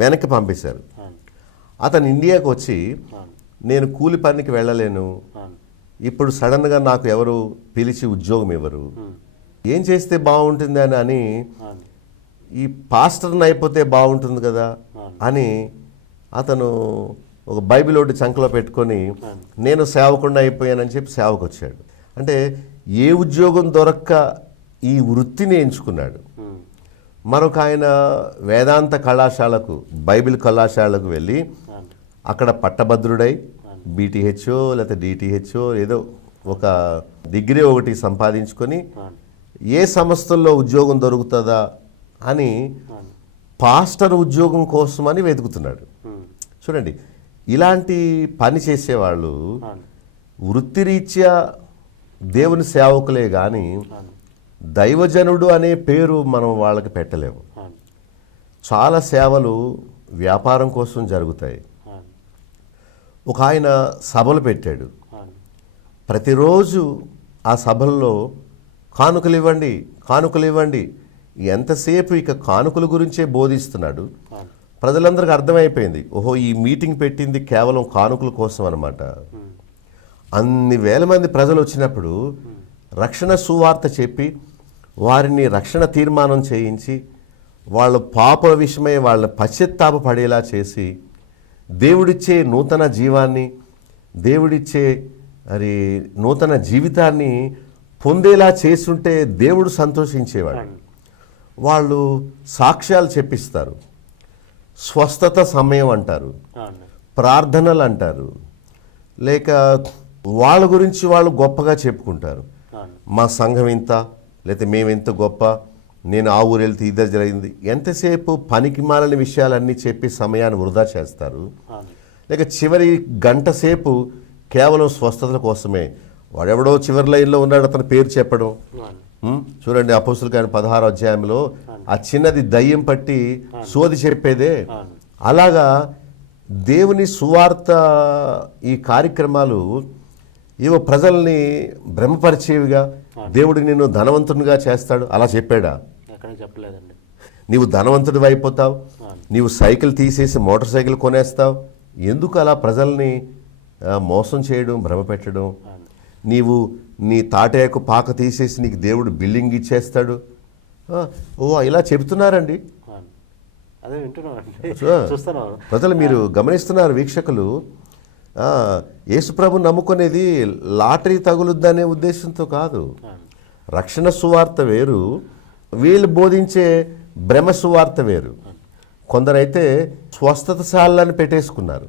వెనక్కి పంపేశారు. అతను ఇండియాకు వచ్చి నేను కూలి పనికి వెళ్ళలేను, ఇప్పుడు సడన్గా నాకు ఎవరు పిలిచి ఉద్యోగం ఇవ్వరు, ఏం చేస్తే బాగుంటుంది అని ఈ పాస్టర్ని అయిపోతే బాగుంటుంది కదా అని అతను ఒక బైబిల్ ఒకటి చంకలో పెట్టుకొని నేను సేవకుండా అయిపోయానని చెప్పి సేవకు వచ్చాడు. అంటే ఏ ఉద్యోగం దొరక్క ఈ వృత్తిని ఎంచుకున్నాడు. మరొక ఆయన వేదాంత కళాశాలకు, బైబిల్ కళాశాలకు వెళ్ళి అక్కడ పట్టభద్రుడై బీటీహెచ్ఓ లేకపోతే డిటిహెచ్ఓ ఏదో ఒక డిగ్రీ ఒకటి సంపాదించుకొని ఏ సంస్థల్లో ఉద్యోగం దొరుకుతుందా అని పాస్టర్ ఉద్యోగం కోసమని వెతుకుతున్నాడు. చూడండి, ఇలాంటి పని చేసేవాళ్ళు వృత్తిరీత్యా దేవుని సేవకులే కానీ దైవజనుడు అనే పేరు మనం వాళ్ళకి పెట్టలేము. చాలా సేవలు వ్యాపారం కోసం జరుగుతాయి. ఒక ఆయన సభలు పెట్టాడు. ప్రతిరోజు ఆ సభల్లో కానుకలు ఇవ్వండి, కానుకలు ఇవ్వండి, ఎంతసేపు ఇక కానుకల గురించే బోధిస్తున్నాడు. ప్రజలందరికీ అర్థమైపోయింది, ఓహో ఈ మీటింగ్ పెట్టింది కేవలం కానుకల కోసం అన్నమాట. అన్ని వేల మంది ప్రజలు వచ్చినప్పుడు రక్షణ సువార్త చెప్పి వారిని రక్షణ తీర్మానం చేయించి వాళ్ళ పాప విషయమై వాళ్ళ పశ్చాత్తాప పడేలా చేసి దేవుడిచ్చే నూతన జీవాన్ని, దేవుడిచ్చే మరి నూతన జీవితాన్ని పొందేలా చేస్తుంటే దేవుడు సంతోషించేవాడు. వాళ్ళు సాక్ష్యాలు చెప్పిస్తారు, స్వస్థత సమయం అంటారు, ప్రార్థనలు అంటారు, లేక వాళ్ళ గురించి వాళ్ళు గొప్పగా చెప్పుకుంటారు. మా సంఘం ఇంత, లేకపోతే మేమెంత గొప్ప, నేను ఆ ఊరు వెళ్తే ఇద్దరు జరిగింది. ఎంతసేపు పనికి మాలని విషయాలన్నీ చెప్పి సమయాన్ని వృధా చేస్తారు. లేక చివరి గంట సేపు కేవలం స్వస్థతల కోసమే, వాడెవడో చివరి లైన్లో ఉన్నాడు అతని పేరు చెప్పడం. చూడండి, అపోస్తుల కార్యం 16వ అధ్యాయంలో ఆ చిన్నది దయ్యం పట్టి సోది చెప్పేదే. అలాగా దేవుని సువార్త ఈ కార్యక్రమాలు ఏవో ప్రజల్ని భ్రమపరిచేవిగా, దేవుడు నిన్ను ధనవంతునిగా చేస్తాడు అలా చెప్పాడా? చెప్పలేదండి. నీవు ధనవంతుడివి అయిపోతావు, నీవు సైకిల్ తీసేసి మోటార్ సైకిల్ కొనేస్తావు. ఎందుకు అలా ప్రజల్ని మోసం చేయడం, భ్రమపెట్టడం? నీవు నీ తాటేకు పాక తీసేసి నీకు దేవుడు బిల్డింగ్ ఇచ్చేస్తాడు. ఓ ఇలా చెబుతున్నారండి. అదే ప్రజలు మీరు గమనిస్తున్నారు, వీక్షకులు. యేసుప్రభు నమ్ముకునేది లాటరీ తగులుద్దనే ఉద్దేశంతో కాదు. రక్షణ సువార్త వేరు, వీళ్ళు బోధించే భ్రమ సువార్త వేరు. కొందరైతే స్వస్థతశాలని పెట్టేసుకున్నారు.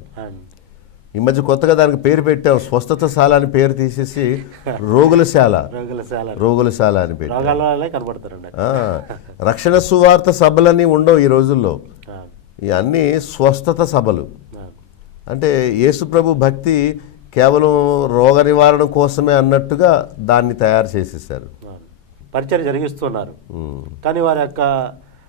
ఈ మధ్య కొత్తగా దానికి పేరు పెట్టాం, స్వస్థతశాల అని పేరు తీసేసి రోగులశాల అని పెట్టి. రక్షణ సువార్త సభలని ఉండవు ఈ రోజుల్లో, ఇవన్నీ స్వస్థత సభలు. అంటే యేసుప్రభు భక్తి కేవలం రోగ నివారణ కోసమే అన్నట్టుగా దాన్ని తయారు చేసేసారు. పరిచయం జరిగిస్తున్నారు, కానీ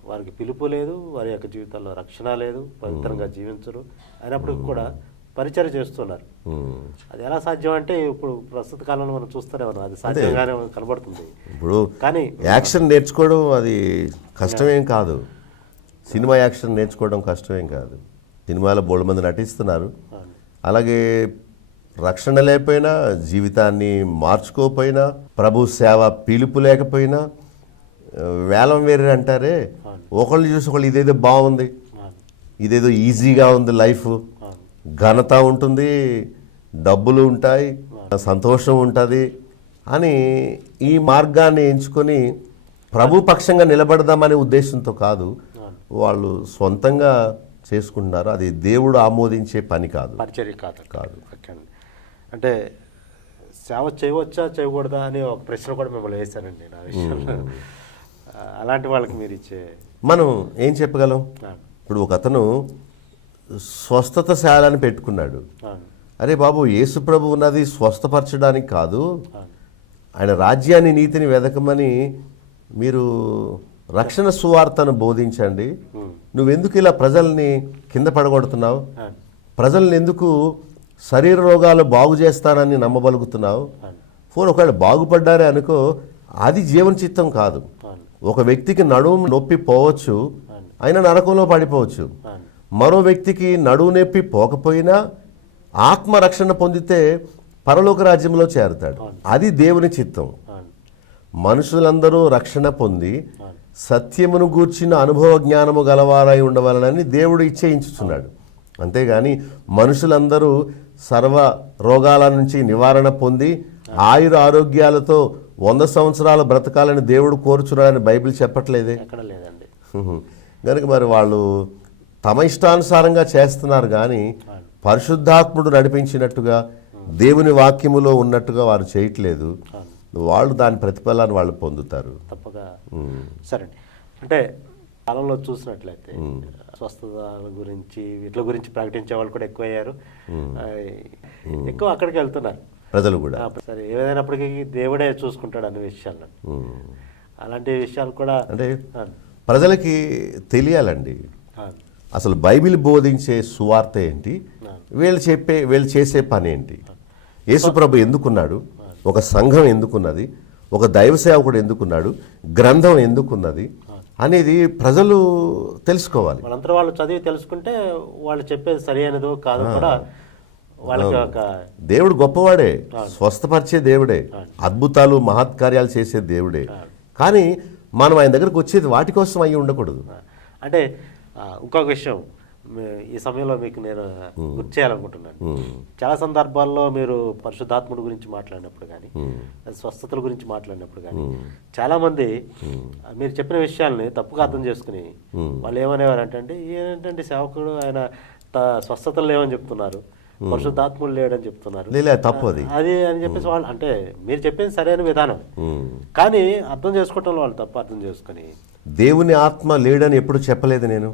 వారికి పిలుపు లేదు, వారి యొక్క జీవితాల్లో రక్షణ లేదు, పవిత్రంగా జీవించరు. అయినప్పటికీ కూడా పరిచయం చేస్తున్నారు. అది ఎలా సాధ్యం అంటే ఇప్పుడు ప్రస్తుత కాలంలో మనం చూస్తూనే ఉన్నాం, అది సాధ్యంగానే కనబడుతుంది. ఇప్పుడు కానీ యాక్షన్ నేర్చుకోవడం అది కష్టమేం కాదు. సినిమా యాక్షన్ నేర్చుకోవడం కష్టమేం కాదు. సినిమాలో బోల్డ్ మంది నటిస్తున్నారు. అలాగే రక్షణ లేకపోయినా, జీవితాన్ని మార్చుకోకపోయినా, ప్రభు సేవ పిలుపు లేకపోయినా వేలం వేరే అంటారే, ఒకళ్ళు చూసి ఒకళ్ళు ఇదేదో బాగుంది, ఇదేదో ఈజీగా ఉంది, లైఫ్ ఘనత ఉంటుంది, డబ్బులు ఉంటాయి, సంతోషం ఉంటుంది అని ఈ మార్గాన్ని ఎంచుకొని ప్రభు పక్షంగా నిలబడదామనే ఉద్దేశంతో కాదు, వాళ్ళు సొంతంగా చేసుకుంటున్నారు. అది దేవుడు ఆమోదించే పని కాదు, పరిచర్య కాదు. అంటే సేవ చేయవచ్చా చేయకూడదా అని ఒక ప్రశ్న కూడా మిమ్మల్ని వేశానండి నా విషయంలో. అలాంటి వాళ్ళకి మీరు ఇచ్చే మనం ఏం చెప్పగలం? ఇప్పుడు ఒక అతను స్వస్థతశాలని పెట్టుకున్నాడు. అరే బాబు, యేసుప్రభు ఉన్నది స్వస్థపరచడానికి కాదు, ఆయన రాజ్యాన్ని నీతిని వెదకమని మీరు రక్షణ సువార్తను బోధించండి. నువ్వెందుకు ఇలా ప్రజల్ని కింద పడగొడుతున్నావు? ప్రజల్ని ఎందుకు శరీర రోగాలు బాగు చేస్తానని నమ్మబలుగుతున్నావు? ఒకవేళ బాగుపడ్డారే అనుకో, అది జీవన చిత్తం కాదు. ఒక వ్యక్తికి నడుము నొప్పి పోవచ్చు, అయినా నరకంలో పడిపోవచ్చు. మరో వ్యక్తికి నడువు నొప్పి పోకపోయినా ఆత్మరక్షణ పొందితే పరలోక రాజ్యంలో చేరుతాడు. అది దేవుని చిత్తం. మనుషులందరూ రక్షణ పొంది సత్యమును గూర్చిన అనుభవ జ్ఞానము గలవారై ఉండవాలని దేవుడు ఇచ్చేయించుచున్నాడు. అంతేగాని మనుషులందరూ సర్వ రోగాల నుంచి నివారణ పొంది ఆయుర ఆరోగ్యాలతో 100 సంవత్సరాలు బ్రతకాలని దేవుడు కోరుచున్నాడని బైబిల్ చెప్పట్లేదే. ఎక్కడ లేదండి. కనుక మరి వాళ్ళు తమ ఇష్టానుసారంగా చేస్తున్నారు, కానీ పరిశుద్ధాత్ముడు నడిపించినట్టుగా దేవుని వాక్యములో ఉన్నట్టుగా వారు చేయట్లేదు. వాళ్ళు దాని ప్రతిఫలాన్ని వాళ్ళు పొందుతారు తప్పగా. సరే, అంటే కాలంలో చూసినట్లయితే స్వస్థతల గురించి వీటి గురించి ప్రకటించే వాళ్ళు కూడా ఎక్కువయ్యారు. ఎక్కువ అక్కడికి వెళ్తున్నారు ప్రజలు కూడా. సరే, ఏదైనప్పటికీ దేవుడే చూసుకుంటాడు అనే విషయాలను. అలాంటి విషయాలు కూడా అంటే ప్రజలకి తెలియాలండి అసలు బైబిల్ బోధించే సువార్త ఏంటి, వీళ్ళు చేసే పని ఏంటి, యేసుప్రభు ఎందుకున్నాడు, ఒక సంఘం ఎందుకున్నది, ఒక దైవ సేవకుడు ఎందుకున్నాడు, గ్రంథం ఎందుకున్నది అనేది ప్రజలు తెలుసుకోవాలి. వాళ్ళంతా వాళ్ళు చదివి తెలుసుకుంటే వాళ్ళు చెప్పేది సరి అయినదో కాదు కూడా వాళ్ళకి ఒక. దేవుడు గొప్పవాడే, స్వస్థపరిచే దేవుడే, అద్భుతాలు మహత్కార్యాలు చేసే దేవుడే. కానీ మనం ఆయన దగ్గరకు వచ్చేది వాటి కోసం అయ్యి ఉండకూడదు. అంటే ఇంకొక విషయం ఈ సమయంలో మీకు నేను గుర్తు చేయాలనుకుంటున్నాను. చాలా సందర్భాల్లో మీరు పరిశుద్ధాత్ముడి గురించి మాట్లాడినప్పుడు కానీ, స్వస్థతల గురించి మాట్లాడినప్పుడు కానీ, చాలా మంది మీరు చెప్పిన విషయాల్ని తప్పుగా అర్థం చేసుకుని వాళ్ళు ఏమనేవారు అంటే, ఏంటంటే సేవకుడు ఆయన స్వస్థతలు లేవని చెప్తున్నారు, పరిశుద్ధాత్ముడు లేడని చెప్తున్నారు, తప్పు అది అని చెప్పేసి వాళ్ళు. అంటే మీరు చెప్పింది సరైన విధానం, కానీ అర్థం చేసుకోవటంలో వాళ్ళు తప్పు అర్థం చేసుకుని. దేవుని ఆత్మ లేడని ఎప్పుడు చెప్పలేదు నేను.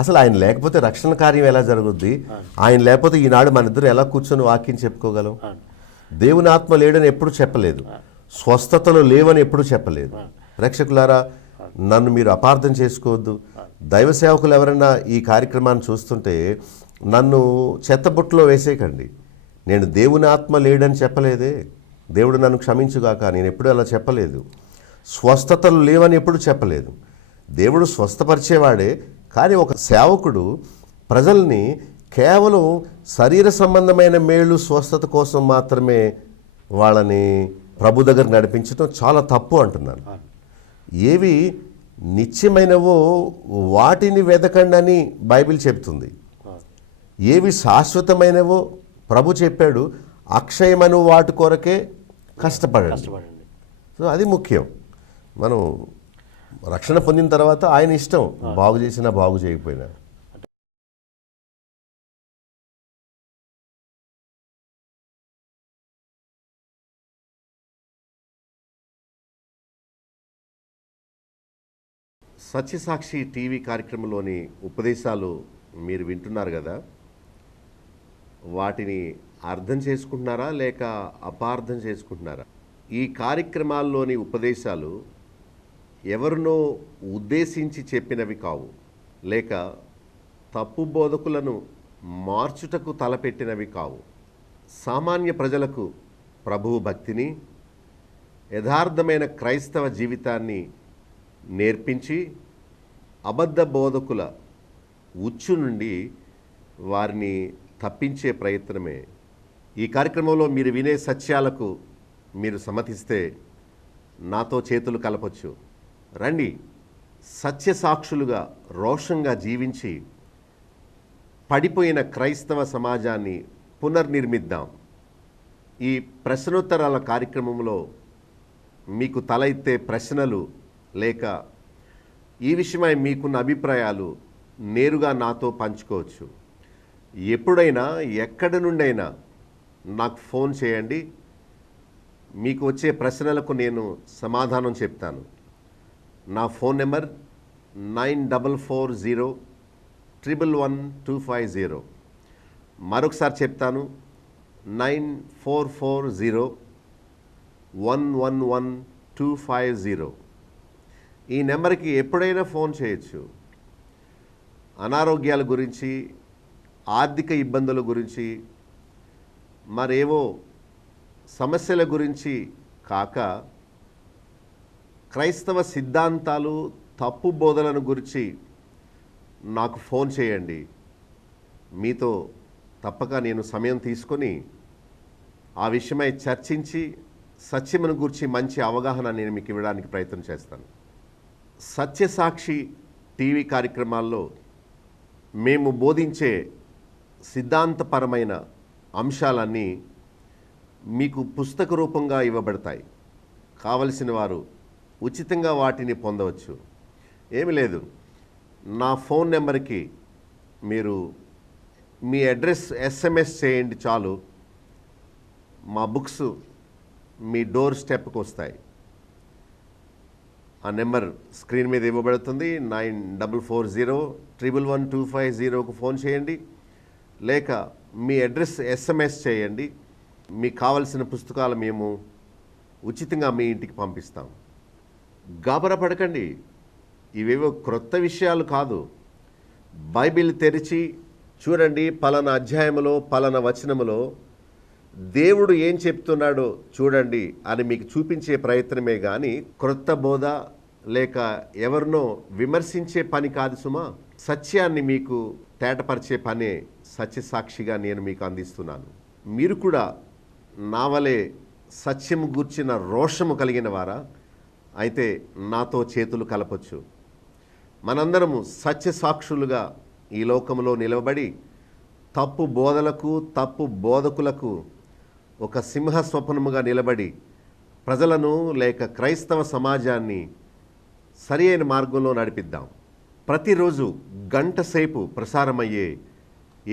అసలు ఆయన లేకపోతే రక్షణ కార్యం ఎలా జరుగుద్ది? ఆయన లేకపోతే ఈనాడు మన ఇద్దరు ఎలా కూర్చొని వాక్యం చెప్పుకోగలం? దేవుని ఆత్మ లేడని ఎప్పుడు చెప్పలేదు, స్వస్థతలు లేవని ఎప్పుడు చెప్పలేదు. ప్రేక్షకులారా, నన్ను మీరు అపార్థం చేసుకోవద్దు. దైవ సేవకులు ఎవరైనా ఈ కార్యక్రమాన్ని చూస్తుంటే నన్ను చెత్తబుట్టలో వేసేయకండి. నేను దేవుని ఆత్మ లేడని చెప్పలేదే, దేవుడు నన్ను క్షమించుగాక, నేను ఎప్పుడు అలా చెప్పలేదు. స్వస్థతలు లేవని ఎప్పుడు చెప్పలేదు. దేవుడు స్వస్థపరిచేవాడే, కానీ ఒక సేవకుడు ప్రజల్ని కేవలం శరీర సంబంధమైన మేలు స్వస్థత కోసం మాత్రమే వాళ్ళని ప్రభు దగ్గర నడిపించడం చాలా తప్పు అంటున్నాను. ఏవి నిత్యమైనవో వాటిని వెదకండి అని బైబిల్ చెప్తుంది. ఏవి శాశ్వతమైనవో ప్రభు చెప్పాడు, అక్షయమను వాటి కొరకే కష్టపడండి. సో అది ముఖ్యం. మనం రక్షణ పొందిన తర్వాత ఆయన ఇష్టం, బాగు చేసినా బాగు చేయకపోయినా. సత్యసాక్షి టీవీ కార్యక్రమంలోని ఉపదేశాలు మీరు వింటున్నారు కదా, వాటిని అర్థం చేసుకుంటున్నారా లేక అపార్థం చేసుకుంటున్నారా? ఈ కార్యక్రమాల్లోని ఉపదేశాలు ఎవరినో ఉద్దేశించి చెప్పినవి కావు, లేక తప్పు బోధకులను మార్చుటకు తలపెట్టినవి కావు. సామాన్య ప్రజలకు ప్రభువు భక్తిని, యథార్థమైన క్రైస్తవ జీవితాన్ని నేర్పించి అబద్ధ బోధకుల ఉచ్చు నుండి వారిని తప్పించే ప్రయత్నమే. ఈ కార్యక్రమంలో మీరు వినే సత్యాలకు మీరు సమ్మతిస్తే నాతో చేతులు కలపొచ్చు. రండి, సత్యసాక్షులుగా రోషంగా జీవించి పడిపోయిన క్రైస్తవ సమాజాన్ని పునర్నిర్మిద్దాం. ఈ ప్రశ్నోత్తరాల కార్యక్రమంలో మీకు తల ఎత్తే ప్రశ్నలు లేక ఈ విషయమై మీకున్న అభిప్రాయాలు నేరుగా నాతో పంచుకోవచ్చు. ఎప్పుడైనా ఎక్కడి నుండైనా నాకు ఫోన్ చేయండి. మీకు వచ్చే ప్రశ్నలకు నేను సమాధానం చెప్తాను. నా ఫోన్ నెంబర్ 9440111250. మరొకసారి చెప్తాను, 9440111250. ఈ నెంబర్కి ఎప్పుడైనా ఫోన్ చేయొచ్చు. అనారోగ్యాల గురించి, ఆర్థిక ఇబ్బందుల గురించి, మరేవో సమస్యల గురించి కాక క్రైస్తవ సిద్ధాంతాలు, తప్పు బోధనల గురించి నాకు ఫోన్ చేయండి. మీతో తప్పక నేను సమయం తీసుకొని ఆ విషయమై చర్చించి సత్యమును గురించి మంచి అవగాహన నేను మీకు ఇవ్వడానికి ప్రయత్నం చేస్తాను. సత్యసాక్షి టీవీ కార్యక్రమాల్లో మేము బోధించే సిద్ధాంతపరమైన అంశాలన్నీ మీకు పుస్తక రూపంగా ఇవ్వబడతాయి. కావలసిన వారు ఉచితంగా వాటిని పొందవచ్చు. ఏమి లేదు, నా ఫోన్ నెంబర్కి మీరు మీ అడ్రస్ SMS చేయండి చాలు, మా బుక్స్ మీ డోర్ స్టెప్కి వస్తాయి. ఆ నెంబర్ స్క్రీన్ మీద ఇవ్వబడుతుంది. 9440111250కు ఫోన్ చేయండి, లేక మీ అడ్రస్ SMS చేయండి. మీకు కావలసిన పుస్తకాలు మేము ఉచితంగా మీ ఇంటికి పంపిస్తాం. గాబరా పడకండి, ఇవేవో క్రొత్త విషయాలు కాదు. బైబిల్ తెరిచి చూడండి, పలానా అధ్యాయములో పలానా వచనములో దేవుడు ఏం చెప్తున్నాడో చూడండి అని మీకు చూపించే ప్రయత్నమే కానీ క్రొత్త బోధ లేక ఎవరినో విమర్శించే పని కాదు సుమా. సత్యాన్ని మీకు తేటపరిచే పనే సత్యసాక్షిగా నేను మీకు అందిస్తున్నాను. మీరు కూడా నా వలె సత్యము గూర్చిన రోషము కలిగిన వారా అయితే నాతో చేతులు కలపొచ్చు. మనందరము సత్యసాక్షులుగా ఈ లోకంలో నిలవబడి తప్పు బోధలకు తప్పు బోధకులకు ఒక సింహ స్వప్నముగా నిలబడి ప్రజలను లేక క్రైస్తవ సమాజాన్ని సరి అయిన మార్గంలో నడిపిద్దాం. ప్రతిరోజు గంట సేపు ప్రసారమయ్యే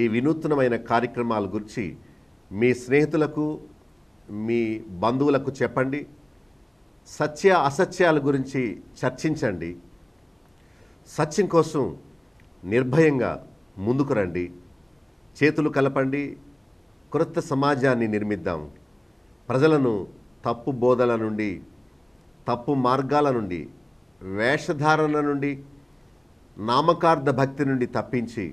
ఈ వినూత్నమైన కార్యక్రమాల గురించి మీ స్నేహితులకు మీ బంధువులకు చెప్పండి. సత్య అసత్యాల గురించి చర్చించండి. సత్యం కోసం నిర్భయంగా ముందుకు రండి. చేతులు కలపండి. క్రొత్త సమాజాన్ని నిర్మిద్దాం. ప్రజలను తప్పు బోధల నుండి, తప్పు మార్గాల నుండి, వేషధారణ నుండి, నామకార్థ భక్తి నుండి తప్పించి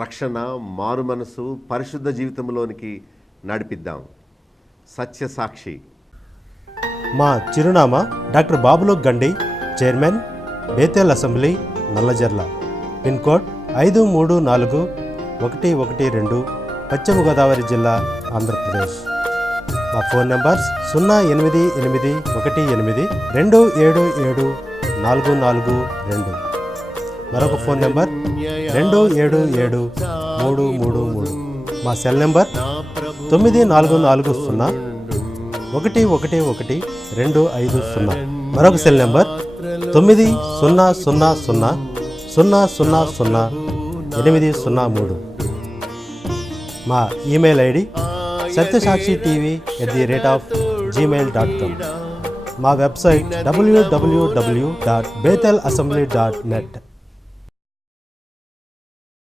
రక్షణ, మారు మనసు, పరిశుద్ధ జీవితంలోనికి నడిపిద్దాం. సత్యసాక్షి. మా చిరునామా డాక్టర్ బాబులోక్ గండి, chairman, Bethel assembly, Nallajerla. Pin code 534112, పశ్చిమ గోదావరి జిల్లా, ఆంధ్రప్రదేశ్. మా ఫోన్ నెంబర్స్ 08818277442. మరొక ఫోన్ నెంబర్ 277333. మా సెల్ నెంబర్ 9440111250. మరొక సెల్ నెంబర్ 9000000803. మా ఈమెయిల్ ఐడి satysakshiTV@gmail.com. మా వెబ్సైట్ www.bethelassembly.net.